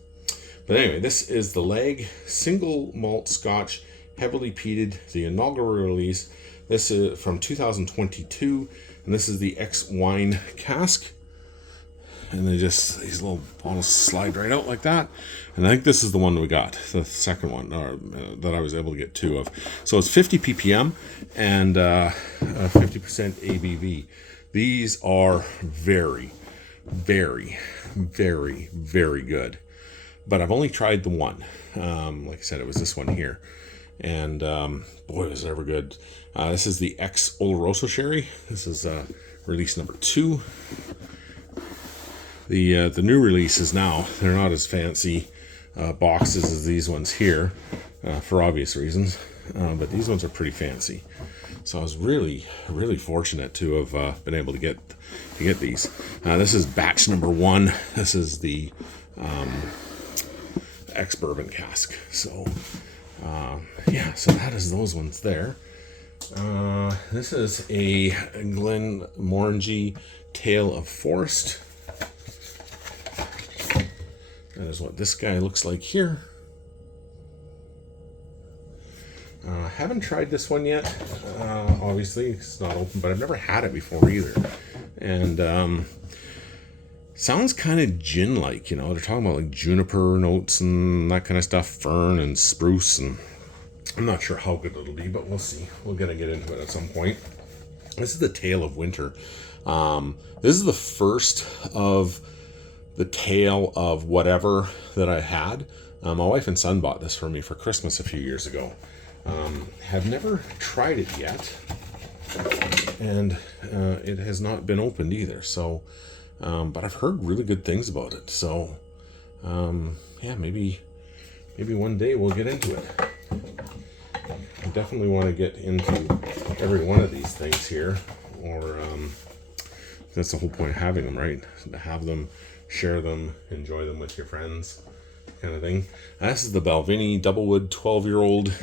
But anyway, this is the Leg Single Malt Scotch, heavily peated, the inaugural release. This is from 2022, and this is the X-Wine cask. And these little bottles slide right out like that. And I think this is the one we got, the second one that I was able to get 2 of. So it's 50 ppm and 50% ABV. These are very, very, very, very good. But I've only tried the one. Like I said, it was this one here. And boy, was it ever good. This is the X Oloroso Sherry. This is release number 2. The new releases now, they're not as fancy boxes as these ones here, for obvious reasons. But these ones are pretty fancy. So I was really, really fortunate to have been able to get these. This is batch number 1. This is the ex-bourbon cask. So yeah, so that is those ones there. This is a Glenmorangie Tale of Forest. That is what this guy looks like here. Haven't tried this one yet. Obviously, it's not open, but I've never had it before either. And sounds kind of gin-like, They're talking about like juniper notes and that kind of stuff, fern and spruce, and I'm not sure how good it'll be, but we'll see. We're gonna get into it at some point. This is the Tale of Winter. This is the first of the tale of whatever that I had. My wife and son bought this for me for Christmas a few years ago. Have never tried it yet, and it has not been opened either. So, but I've heard really good things about it. So, yeah, maybe one day we'll get into it. I definitely want to get into every one of these things here, or that's the whole point of having them, right? To have them, share them, enjoy them with your friends, kind of thing. This is the Balvenie Doublewood 12-year-old.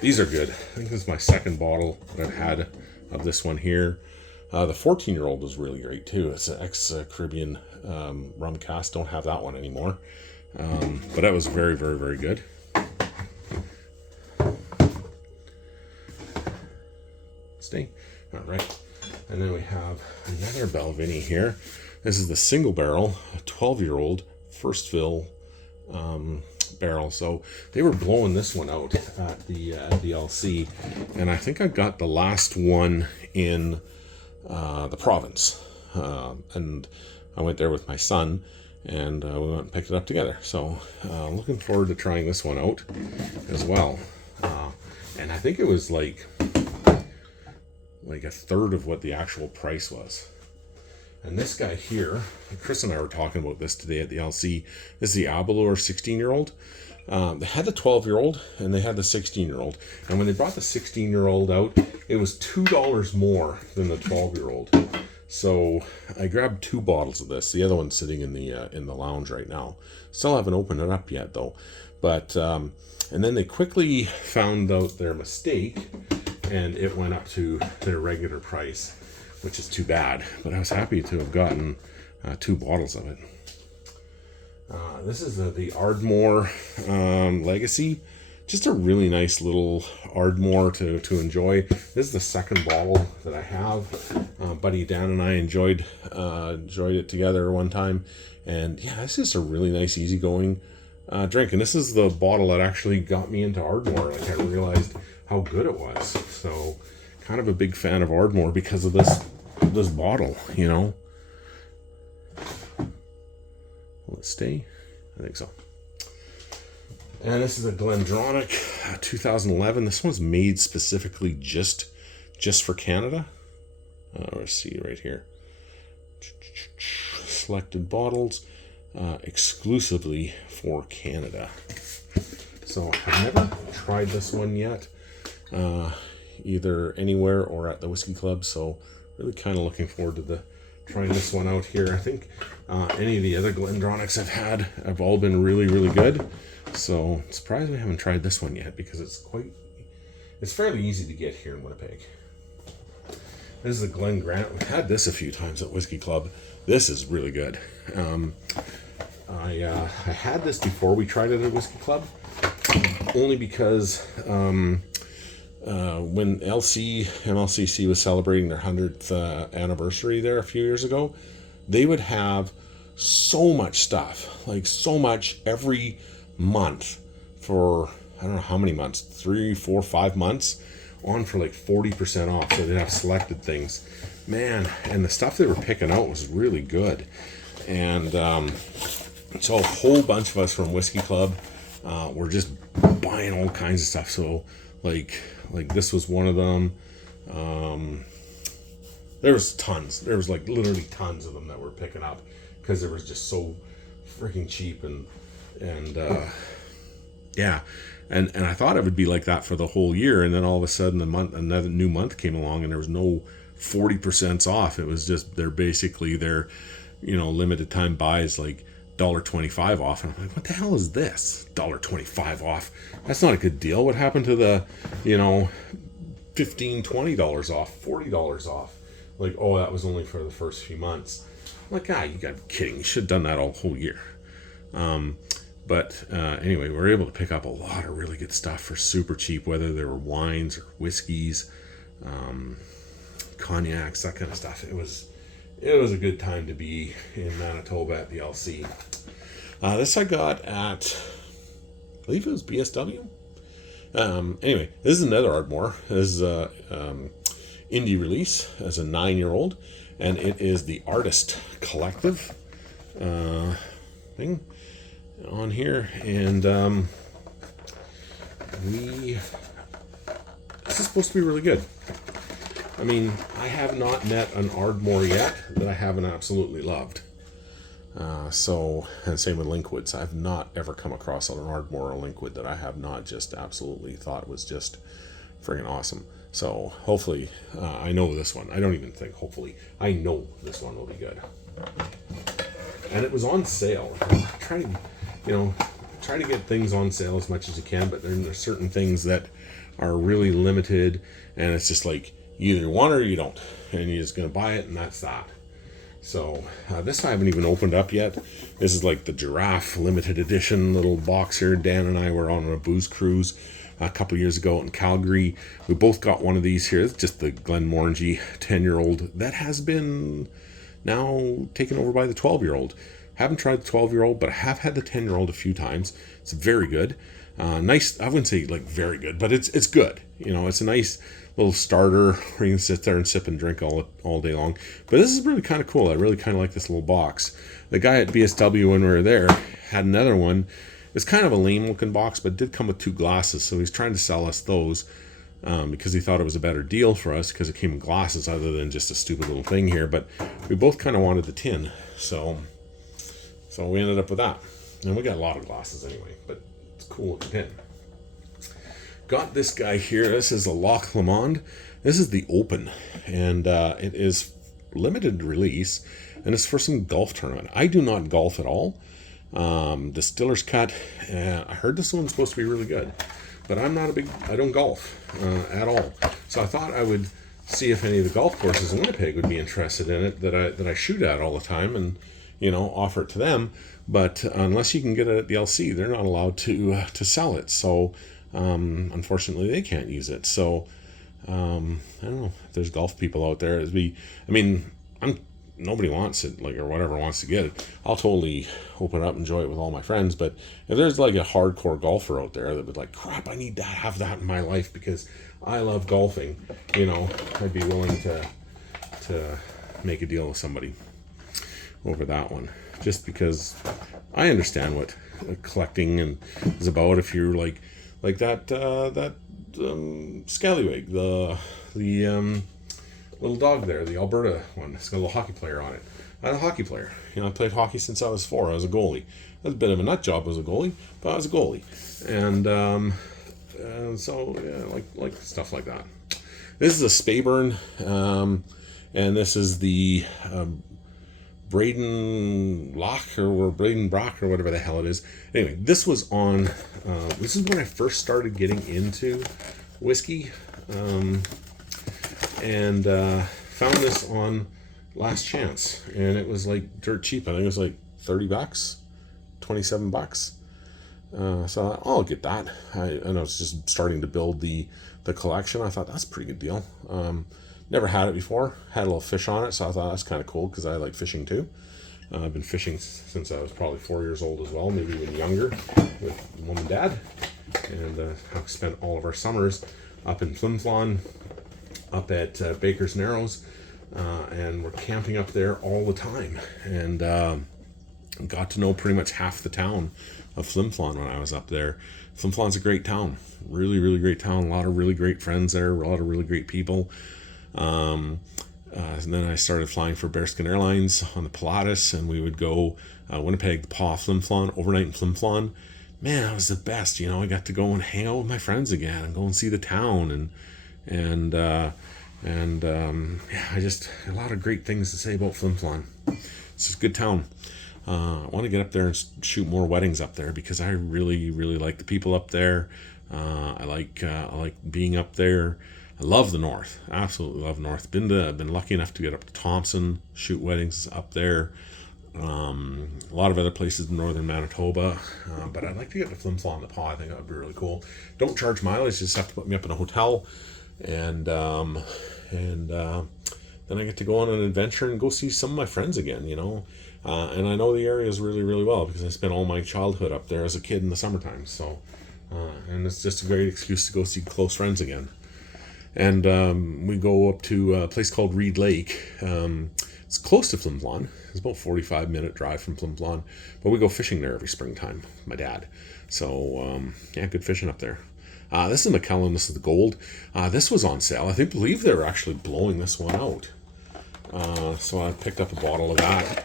These are good. I think this is my second bottle that I've had of this one here. The 14-year-old was really great too. It's an ex-Caribbean rum cask. Don't have that one anymore. But that was very, very, very good. Stay. All right. And then we have another Balvenie here. This is the single barrel, a 12-year-old first fill barrel. So they were blowing this one out at the LC, and I think I got the last one in the province. And I went there with my son, and we went and picked it up together. So looking forward to trying this one out as well. And I think it was like a third of what the actual price was. And this guy here, Chris and I were talking about this today at the LC. This is the Aberlour 16-year-old. They had the 12-year-old and they had the 16-year-old. And when they brought the 16-year-old out, it was $2 more than the 12-year-old. So I grabbed 2 bottles of this. The other one's sitting in the lounge right now. Still haven't opened it up yet though. But and then they quickly found out their mistake, and it went up to their regular price, which is too bad. But I was happy to have gotten 2 bottles of it. This is the Ardmore Legacy. Just a really nice little Ardmore to enjoy. This is the second bottle that I have. Buddy Dan and I enjoyed it together one time. And yeah, it's just a really nice, easygoing drink. And this is the bottle that actually got me into Ardmore. Like, I realized how good it was. So kind of a big fan of Ardmore because of this bottle, you know. Will it stay? I think so. And this is a Glendronach 2011. This one's made specifically just for Canada. Let's see right here. Selected bottles exclusively for Canada. So I've never tried this one yet, either anywhere or at the Whiskey Club. So really kind of looking forward to trying this one out here. I think any of the other Glendronachs I've had have all been really, really good. So I'm surprised we haven't tried this one yet, because it's fairly easy to get here in Winnipeg. This is the Glen Grant. We've had this a few times at Whiskey Club. This is really good. I had this before we tried it at Whiskey Club, only because when MLCC was celebrating their 100th anniversary there a few years ago, they would have so much stuff, like so much every month for, I don't know how many months, 3, 4, 5 months, on for like 40% off. So they'd have selected things, man, and the stuff they were picking out was really good. And so a whole bunch of us from Whiskey Club were just buying all kinds of stuff. So like this was one of them. There was tons. There was like literally tons of them that we're picking up because it was just so freaking cheap. And yeah, and I thought it would be like that for the whole year, and then all of a sudden another new month came along, and there was no 40% off. It was just their limited time buys, like $1.25 off, and I'm like, what the hell is this? $1.25 off? That's not a good deal. What happened to the $15, $20 off, $40 off? Like, oh, that was only for the first few months. I'm like, you gotta be kidding. You should have done that all whole year. But anyway, we were able to pick up a lot of really good stuff for super cheap, whether they were wines or whiskeys, cognacs, that kind of stuff. It was a good time to be in Manitoba at the LC. This I got at, I believe it was BSW. Anyway, this is another Ardmore. This is a indie release as a 9-year-old, and it is the Artist Collective thing on here, and this is supposed to be really good. I mean, I have not met an Ardmore yet that I haven't absolutely loved. And same with Linkwoods. I've not ever come across an Ardmore or Linkwood that I have not just absolutely thought was just friggin' awesome. So hopefully, I know this one. I don't even think hopefully. I know this one will be good. And it was on sale. Try to get things on sale as much as you can, but there's certain things that are really limited, and it's just like, you either want it or you don't, and you're just going to buy it, and that's that. So this I haven't even opened up yet. This is like the giraffe limited edition little box here. Dan and I were on a booze cruise a couple years ago in Calgary. We both got one of these here. It's just the Glenmorangie 10-year-old that has been now taken over by the 12-year-old. Haven't tried the 12-year-old, but I have had the 10-year-old a few times. It's very good. Nice. I wouldn't say like very good, but it's good. You know, it's a nice little starter where you can sit there and sip and drink all day long. But this is really kind of cool. I really kind of like this little box. The guy at BSW when we were there had another one. It's kind of a lame looking box, but it did come with 2 glasses. So he's trying to sell us those because he thought it was a better deal for us because it came in glasses other than just a stupid little thing here. But we both kind of wanted the tin. So we ended up with that. And we got a lot of glasses anyway, but it's cool with the tin. Got this guy here. This is a Loch Lomond. This is the Open, and it is limited release, and it's for some golf tournament. I do not golf at all. Distiller's Cut. I heard this one's supposed to be really good, but I don't golf at all. So I thought I would see if any of the golf courses in Winnipeg would be interested in it that I shoot at all the time, and offer it to them. But unless you can get it at the LC, they're not allowed to sell it. So unfortunately, they can't use it. So I don't know if there's golf people out there. Nobody wants it, or whatever wants to get it. I'll totally open it up and enjoy it with all my friends. But if there's like a hardcore golfer out there that would like, crap, I need to have that in my life because I love golfing, I'd be willing to make a deal with somebody over that one, just because I understand what collecting is about. If you're like that scallywag, the little dog there, the Alberta one, it's got a little hockey player on it. I'm a hockey player. I played hockey since I was 4. I was a goalie. That was a bit of a nut job as a goalie, but I was a goalie, and so yeah, like stuff like that. This is a Speyburn, and this is the Braden Loch or Braden Brock or whatever the hell it is. Anyway, this was on. This is when I first started getting into whiskey, and found this on Last Chance, and it was like dirt cheap. I think it was like $30, $27. So I thought, I'll get that. I was just starting to build the collection. I thought that's a pretty good deal. Never had it before. Had a little fish on it, so I thought that's kind of cool because I like fishing too. I've been fishing since I was probably 4 years old as well, maybe even younger, with mom and dad. And I've spent all of our summers up in Flim Flon, up at Baker's Narrows, and we're camping up there all the time. And got to know pretty much half the town of Flim Flon when I was up there. Flim Flon's a great town, really, really great town. A lot of really great friends there, a lot of really great people. And then I started flying for Bearskin Airlines on the Pilatus, and we would go Winnipeg, the Paw, Flim Flon, overnight in Flim Flon. Man, that was the best. I got to go and hang out with my friends again and go and see the town, and yeah, I just a lot of great things to say about Flim Flon. It's a good town. I want to get up there and shoot more weddings up there because I really, really like the people up there. I like being up there. I love the North. Absolutely love North. Been lucky enough to get up to Thompson, shoot weddings up there. A lot of other places in northern Manitoba, but I'd like to get to Flim Flon, the Paw. I think that would be really cool. Don't charge mileage; just have to put me up in a hotel, and then I get to go on an adventure and go see some of my friends again. And I know the areas really, really well because I spent all my childhood up there as a kid in the summertime. So, and it's just a great excuse to go see close friends again. And we go up to a place called Reed Lake. It's close to Flim Flon. It's about a 45-minute drive from Flim Flon. But we go fishing there every springtime with my dad. So, yeah, good fishing up there. This is McKellen. This is the gold. This was on sale. I believe they were actually blowing this one out. So I picked up a bottle of that.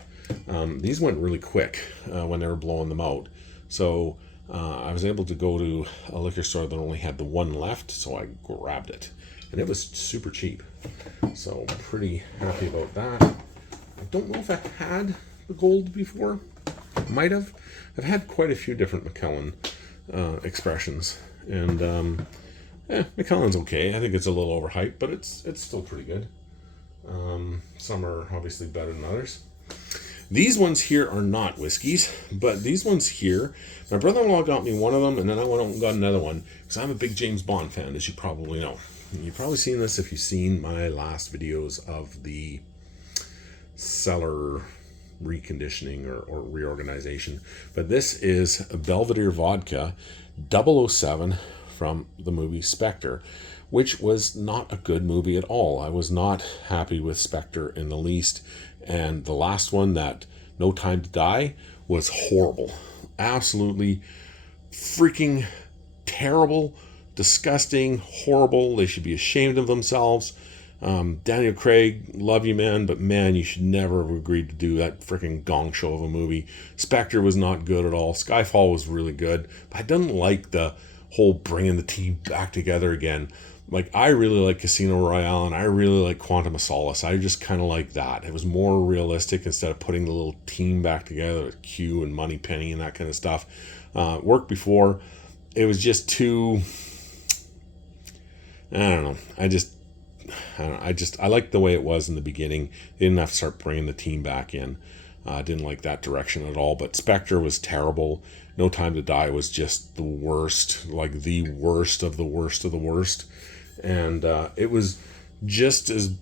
These went really quick when they were blowing them out. So I was able to go to a liquor store that only had the one left. So I grabbed it. And it was super cheap. So pretty happy about that. I don't know if I've had the gold before. Might have. I've had quite a few different McKellen expressions. And McKellen's okay. I think it's a little overhyped, but it's still pretty good. Some are obviously better than others. These ones here are not whiskeys, but these ones here, my brother-in-law got me one of them, and then I went out and got another one, because I'm a big James Bond fan, as you probably know. You've probably seen this if you've seen my last videos of the cellar reconditioning or reorganization. But this is Belvedere Vodka 007 from the movie Spectre, which was not a good movie at all. I was not happy with Spectre in the least. And the last one, that No Time to Die, was horrible. Absolutely freaking terrible, disgusting, horrible. They should be ashamed of themselves. Daniel Craig, love you, man, but man, you should never have agreed to do that freaking gong show of a movie. Spectre was not good at all. Skyfall was really good, but I didn't like the whole bringing the team back together again. Like, I really like Casino Royale, and I really like Quantum of Solace. I just kind of like that. It was more realistic instead of putting the little team back together with Q and Moneypenny and that kind of stuff. Worked before. It was just too... I don't know. I liked the way it was in the beginning. They didn't have to start bringing the team back in. Didn't like that direction at all. But Spectre was terrible. No Time to Die was just the worst. Like, the worst of the worst of the worst. And it was just as...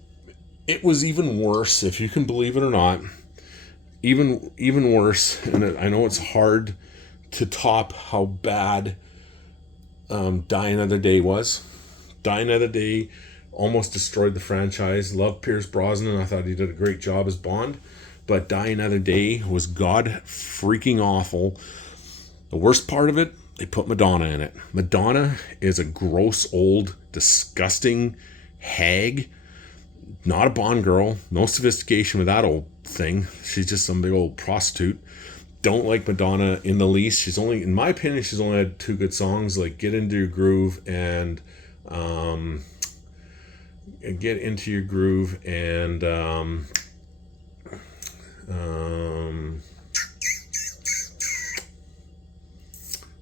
It was even worse, if you can believe it or not. Even worse. And I know it's hard to top how bad Die Another Day was. Die Another Day almost destroyed the franchise. Love Pierce Brosnan. I thought he did a great job as Bond. But Die Another Day was god freaking awful. The worst part of it, they put Madonna in it. Madonna is a gross, old, disgusting hag. Not a Bond girl. No sophistication with that old thing. She's just some big old prostitute. Don't like Madonna in the least. She's only, in my opinion, she's only had two good songs, like Get Into Your Groove and Get Into Your Groove and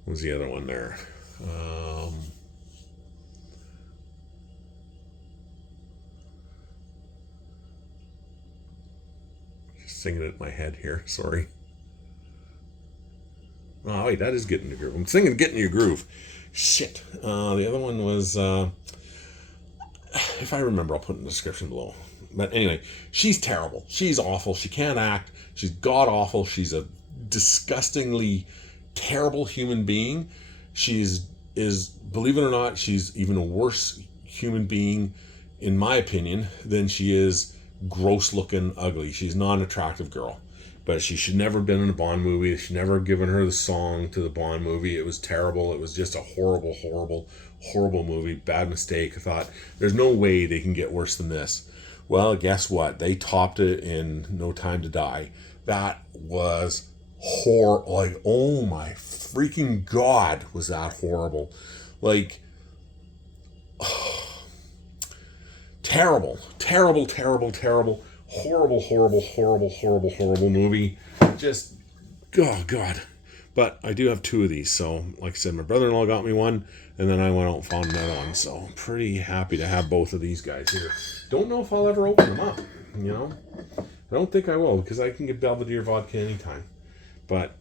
what was the other one there? Just singing it in my head here. Sorry. Oh wait, that is Get Into Your Groove. I'm singing Get Into Your Groove. Shit. The other one was, if I remember, I'll put it in the description below. But anyway, she's terrible. She's awful. She can't act. She's god awful. She's a disgustingly terrible human being. Believe it or not, she's even a worse human being, in my opinion, than she is gross looking ugly. She's not an attractive girl. But she should never have been in a Bond movie. They should never have given her the song to the Bond movie. It was terrible. It was just a horrible, horrible, horrible movie. Bad mistake. I thought, there's no way they can get worse than this. Well, guess what? They topped it in No Time to Die. That was horrible. Like, oh my freaking God, was that horrible. Like, terrible, terrible, terrible, terrible. Horrible, horrible, horrible, horrible, horrible movie. Just, oh God. But I do have two of these. So, like I said, my brother-in-law got me one, and then I went out and found another one. So, I'm pretty happy to have both of these guys here. Don't know if I'll ever open them up, you know. I don't think I will, because I can get Belvedere vodka anytime. But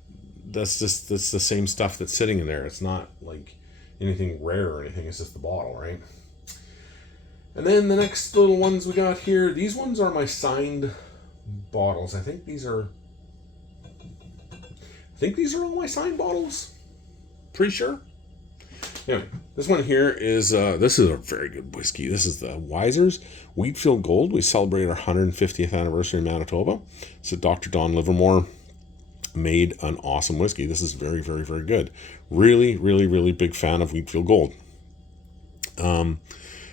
that's the same stuff that's sitting in there. It's not like anything rare or anything. It's just the bottle, right? And then the next little ones we got here, these ones are my signed bottles. I think these are all my signed bottles. Pretty sure. Anyway, this one here is, this is a very good whiskey. This is the Wiser's Wheatfield Gold. We celebrated our 150th anniversary in Manitoba. So Dr. Don Livermore made an awesome whiskey. This is very, very, very good. Really, really, really big fan of Wheatfield Gold.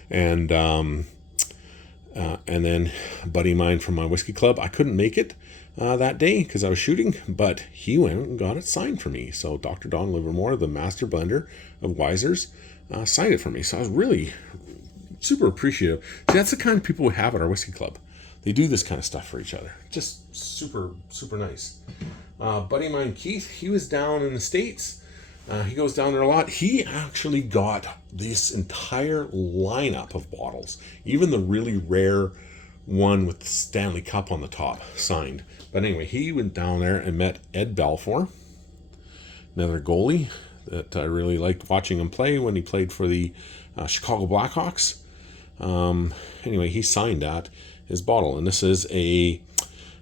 And then a buddy of mine from my whiskey club, I couldn't make it that day because I was shooting, but he went and got it signed for me. So Dr. Don Livermore, the master blender of Wiser's, signed it for me. So I was really super appreciative. See, that's the kind of people we have at our whiskey club. They do this kind of stuff for each other. Just super, super nice. Buddy of mine, Keith, he was down in the States. He goes down there a lot. He actually got this entire lineup of bottles, even the really rare one with the Stanley Cup on the top signed. But anyway, he went down there and met Ed Balfour, another goalie that I really liked watching him play when he played for the Chicago Blackhawks. Anyway, he signed his bottle, and this is a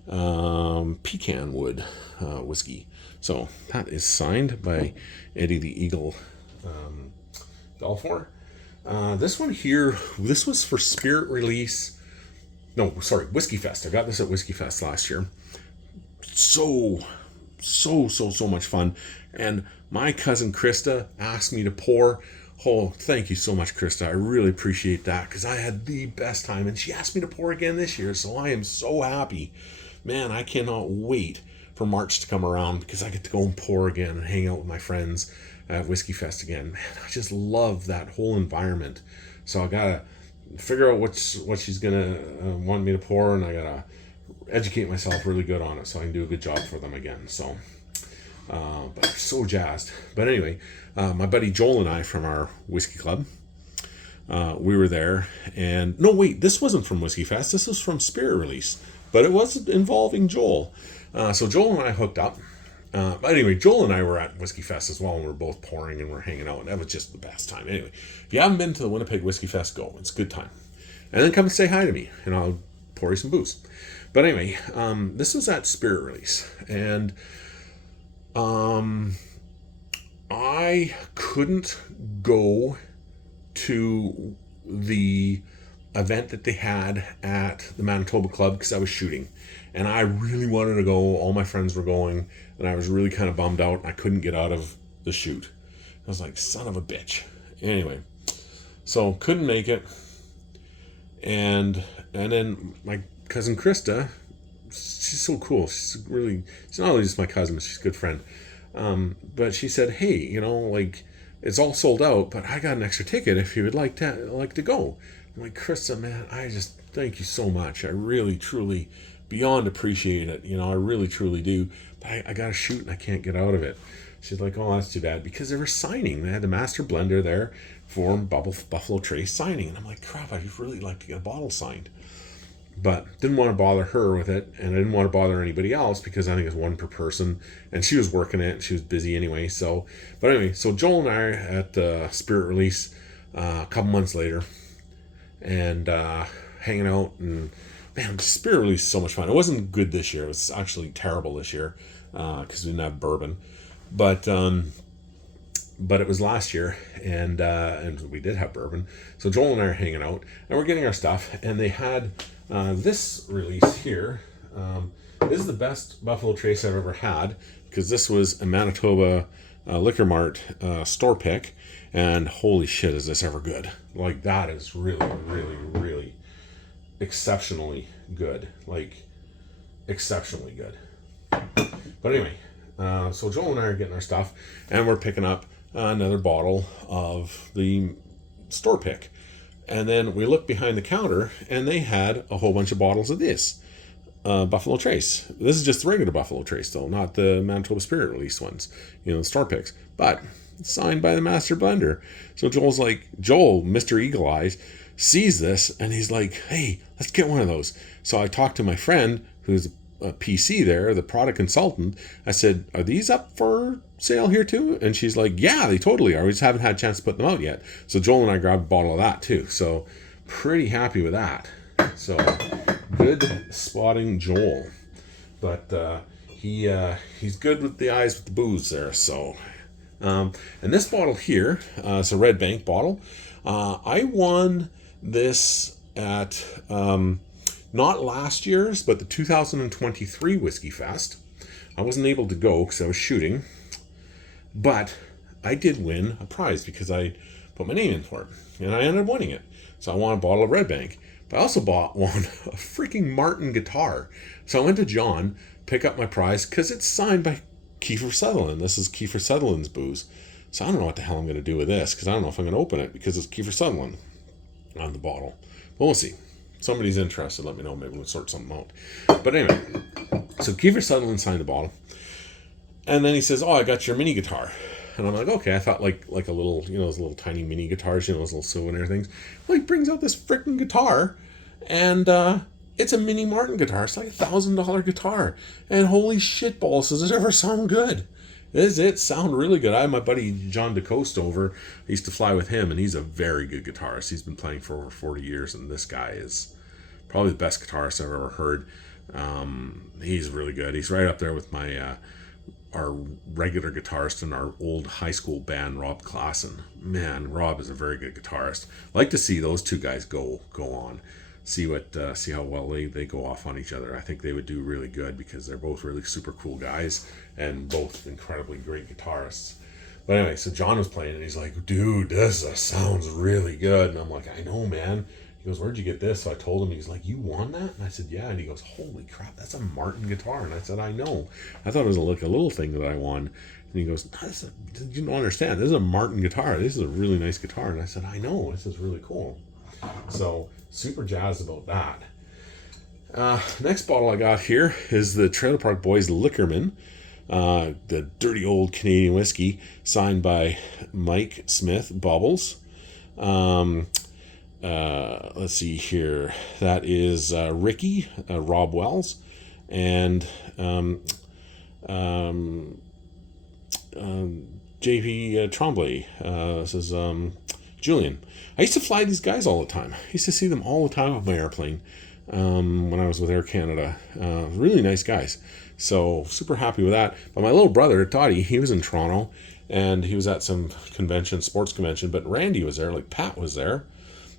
pecan wood whiskey. So that is signed by Eddie the Eagle Balfour. This one here, this was for Spirit Release. No, sorry, Whiskey Fest. I got this at Whiskey Fest last year. So much fun. And my cousin Krista asked me to pour. Oh, thank you so much, Krista. I really appreciate that, because I had the best time. And she asked me to pour again this year, so I am so happy. Man, I cannot wait for March to come around, because I get to go and pour again and hang out with my friends at Whiskey Fest again. Man, I just love that whole environment. So I gotta figure out what she's gonna want me to pour, and I gotta educate myself really good on it so I can do a good job for them again. So, but I'm so jazzed. But anyway, my buddy Joel and I from our whiskey club, we were there, and no, wait, this wasn't from Whiskey Fest. This was from Spirit Release, but it was involving Joel. So Joel and I hooked up. But anyway, Joel and I were at Whiskey Fest as well, and we were both pouring and we're hanging out, and that was just the best time. Anyway, if you haven't been to the Winnipeg Whiskey Fest, go. It's a good time. And then come and say hi to me, and I'll pour you some booze. But anyway, this was at Spirit Release, and I couldn't go to the event that they had at the Manitoba Club because I was shooting, and I really wanted to go. All my friends were going, and I was really kind of bummed out. I couldn't get out of the shoot. I was like, son of a bitch. Anyway, so couldn't make it, and then my cousin Krista, she's so cool. She's not only just my cousin, but she's a good friend. But she said, hey, like, it's all sold out, but I got an extra ticket if you would like to go. I'm like, Krista, man, I just thank you so much. I really, truly, beyond appreciate it. I really, truly do. But I got to shoot and I can't get out of it. She's like, oh, that's too bad, because they were signing. They had the master blender there for Buffalo Trace signing. And I'm like, crap, I'd really like to get a bottle signed. But didn't want to bother her with it, and I didn't want to bother anybody else because I think it's one per person, and she was working it, and she was busy anyway. So Joel and I are at Spirit Release a couple months later, and hanging out, and man, Spirit Release is so much fun. It wasn't good this year. It was actually terrible this year because we didn't have bourbon, but it was last year, and we did have bourbon. So Joel and I are hanging out, and we're getting our stuff, and they had this release here. This is the best Buffalo Trace I've ever had, because this was a Manitoba Liquor Mart store pick, and holy shit, is this ever good. Like, that is really, really, really exceptionally good. Like, exceptionally good. But anyway, so Joel and I are getting our stuff, and we're picking up another bottle of the store pick. And then we look behind the counter, and they had a whole bunch of bottles of this Buffalo Trace. This is just the regular Buffalo Trace, though, not the Manitoba Spirit Release ones, the store picks. But signed by the master blender. So Joel, Mr. Eagle Eyes, sees this, and he's like, hey, let's get one of those. So I talked to my friend, who's a PC there, the product consultant. I said, are these up for sale here too? And she's like, yeah, they totally are. We just haven't had a chance to put them out yet. So Joel and I grabbed a bottle of that too. So pretty happy with that. So good spotting, Joel. But he's good with the eyes with the booze there. So and this bottle here, it's a Red Bank bottle. I won this at not last year's, but the 2023 Whiskey Fest. I wasn't able to go because I was shooting, but I did win a prize because I put my name in for it, and I ended up winning it. So I won a bottle of Red Bank, but I also won a freaking Martin guitar. So I went to John, pick up my prize, because it's signed by Kiefer Sutherland. This is Kiefer Sutherland's booze. So I don't know what the hell I'm going to do with this, because I don't know if I'm going to open it, because it's Kiefer Sutherland on the bottle. But we'll see. Somebody's interested, let me know. Maybe we'll sort something out. But anyway, so Kiefer Sutherland signed the bottle, and then he says, oh, I got your mini guitar. And I'm like, okay. I thought like a little, those little tiny mini guitars, those little souvenir things. Well, he brings out this freaking guitar, and It's a mini Martin guitar. It's like $1,000 guitar. And holy shit balls, does it ever sound good? Does it sound really good? I had my buddy John DeCoste over. I used to fly with him, and he's a very good guitarist. He's been playing for over 40 years, and this guy is probably the best guitarist I've ever heard. He's really good. He's right up there with my our regular guitarist in our old high school band, Rob Klassen. Man, Rob is a very good guitarist. I like to see those two guys go on. See how well they go off on each other. I think they would do really good because they're both really super cool guys and both incredibly great guitarists. But anyway, so John was playing and he's like, dude, this sounds really good. And I'm like, I know, man. He goes, where'd you get this? So I told him. He's like, you won that? And I said, yeah. And he goes, holy crap, that's a Martin guitar. And I said, I know. I thought it was like a little thing that I won. And he goes, no, you don't understand. This is a Martin guitar. This is a really nice guitar. And I said, I know. This is really cool. So super jazzed about that. Next bottle I got here is the Trailer Park Boys Liquorman, the dirty old Canadian whiskey, signed by Mike Smith Bubbles. Let's see here. That is Ricky, Rob Wells, and JP Tremblay. This is Julian. I used to fly these guys all the time. I used to see them all the time on my airplane when I was with Air Canada. Really nice guys. So super happy with that. But my little brother, Toddy, he was in Toronto and he was at some convention, sports convention, but Randy was there, like Pat was there.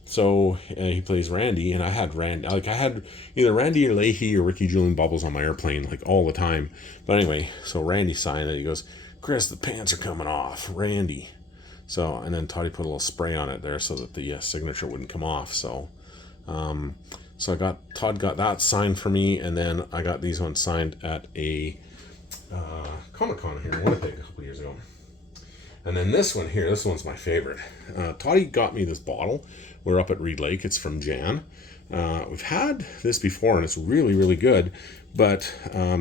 So he plays Randy, and I had Randy. Like I had either Randy or Leahy or Ricky Julian Bubbles on my airplane, like all the time. But anyway, so Randy signed it. He goes, Chris, the pants are coming off, Randy. So, and then Toddy put a little spray on it there so that the signature wouldn't come off. So, Todd got that signed for me, and then I got these ones signed at a Comic-Con here in Winnipeg a couple years ago. And then this one here, this one's my favorite. Toddy got me this bottle. We're up at Reed Lake. It's from Jan. We've had this before, and it's really, really good. But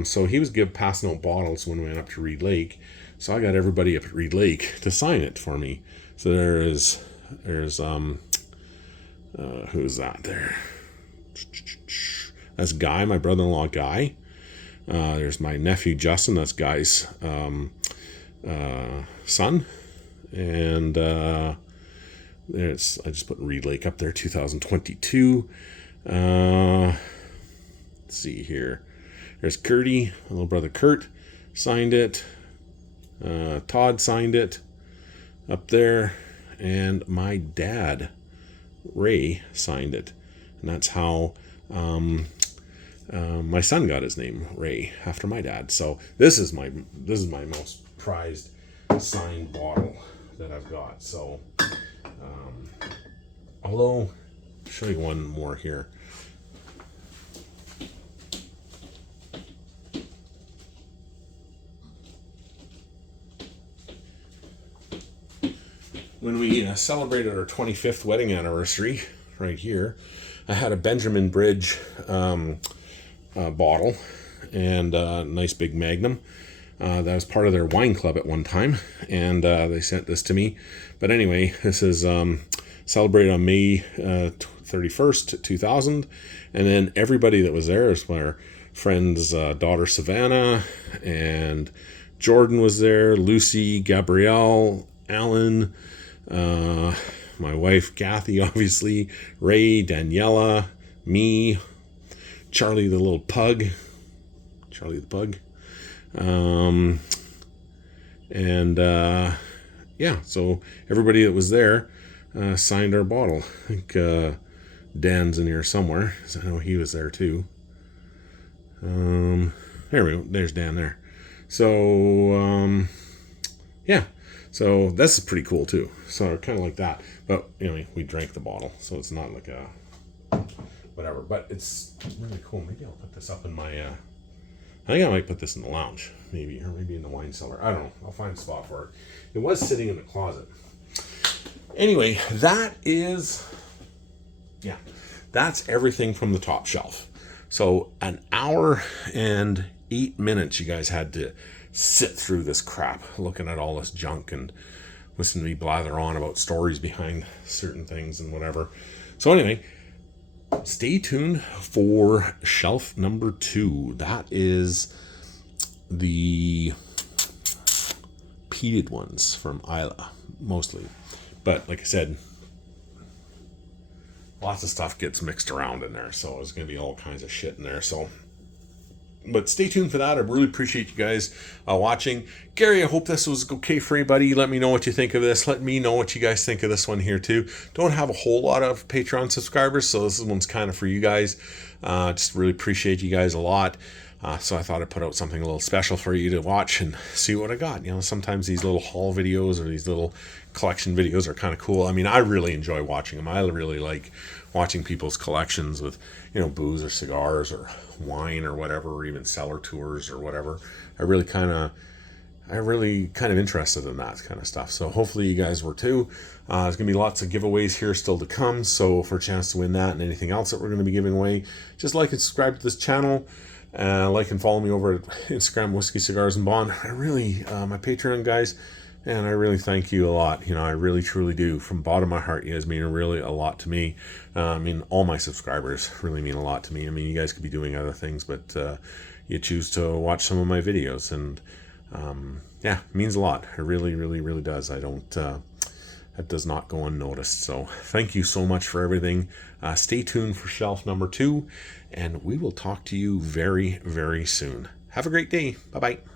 so he was passing out bottles when we went up to Reed Lake. So I got everybody up at Reed Lake to sign it for me. So there's who's that there? That's Guy, my brother-in-law Guy. There's my nephew Justin. That's Guy's son. And I just put Reed Lake up there, 2022. Let's see here. There's Curdy, my little brother Kurt, signed it. Todd signed it up there, and my dad Ray signed it, and that's how my son got his name, Ray, after my dad. So this is my most prized signed bottle that I've got. So although I'll show you one more here. When we celebrated our 25th wedding anniversary, right here, I had a Benjamin Bridge bottle and a nice big Magnum. That was part of their wine club at one time, and they sent this to me. But anyway, this is celebrated on May 31st, 2000, and then everybody that was there is my friend's daughter Savannah, and Jordan was there, Lucy, Gabrielle, Alan, my wife Kathy, obviously, Ray, Daniela, me, Charlie the little pug, yeah, so everybody that was there signed our bottle. I think Dan's in here somewhere, so I know he was there too. There we go, there's Dan there. So yeah, so this is pretty cool too. So kind of like that, but anyway, we drank the bottle, so it's not like a whatever, but it's really cool. Maybe I'll put this up in my I think I might put this in the lounge, maybe, or maybe in the wine cellar. I don't know. I'll find a spot for it. It was sitting in the closet. Anyway, that's everything from the top shelf. So an hour and 8 minutes you guys had to sit through this crap, looking at all this junk and listen to me blather on about stories behind certain things and whatever. So anyway, stay tuned for shelf number 2. That is the peated ones from Isla, mostly. But like I said, lots of stuff gets mixed around in there, so there's going to be all kinds of shit in there. So, but stay tuned for that. I really appreciate you guys watching. Gary, I hope this was okay for everybody. Let me know what you think of this. Let me know what you guys think of this one here too. Don't have a whole lot of Patreon subscribers, so this one's kind of for you guys. Just really appreciate you guys a lot. So I thought I'd put out something a little special for you to watch and see what I got. You know, sometimes these little haul videos or these little collection videos are kind of cool. I mean, I really enjoy watching them. I really like watching people's collections with, you know, booze or cigars or wine or whatever, or even cellar tours or whatever. I'm really kind of interested in that kind of stuff. So hopefully you guys were too. There's going to be lots of giveaways here still to come. So for a chance to win that and anything else that we're going to be giving away, just like and subscribe to this channel. Like and follow me over at Instagram, Whiskey Cigars and Bond. I really, my Patreon guys, and I really thank you a lot. You know, I really truly do. From the bottom of my heart, you guys mean really a lot to me. I mean, all my subscribers really mean a lot to me. I mean, you guys could be doing other things, but you choose to watch some of my videos, and yeah, it means a lot. It really, really, really does. I don't, that does not go unnoticed. So thank you so much for everything. Stay tuned for shelf number 2, and we will talk to you very, very soon. Have a great day. Bye-bye.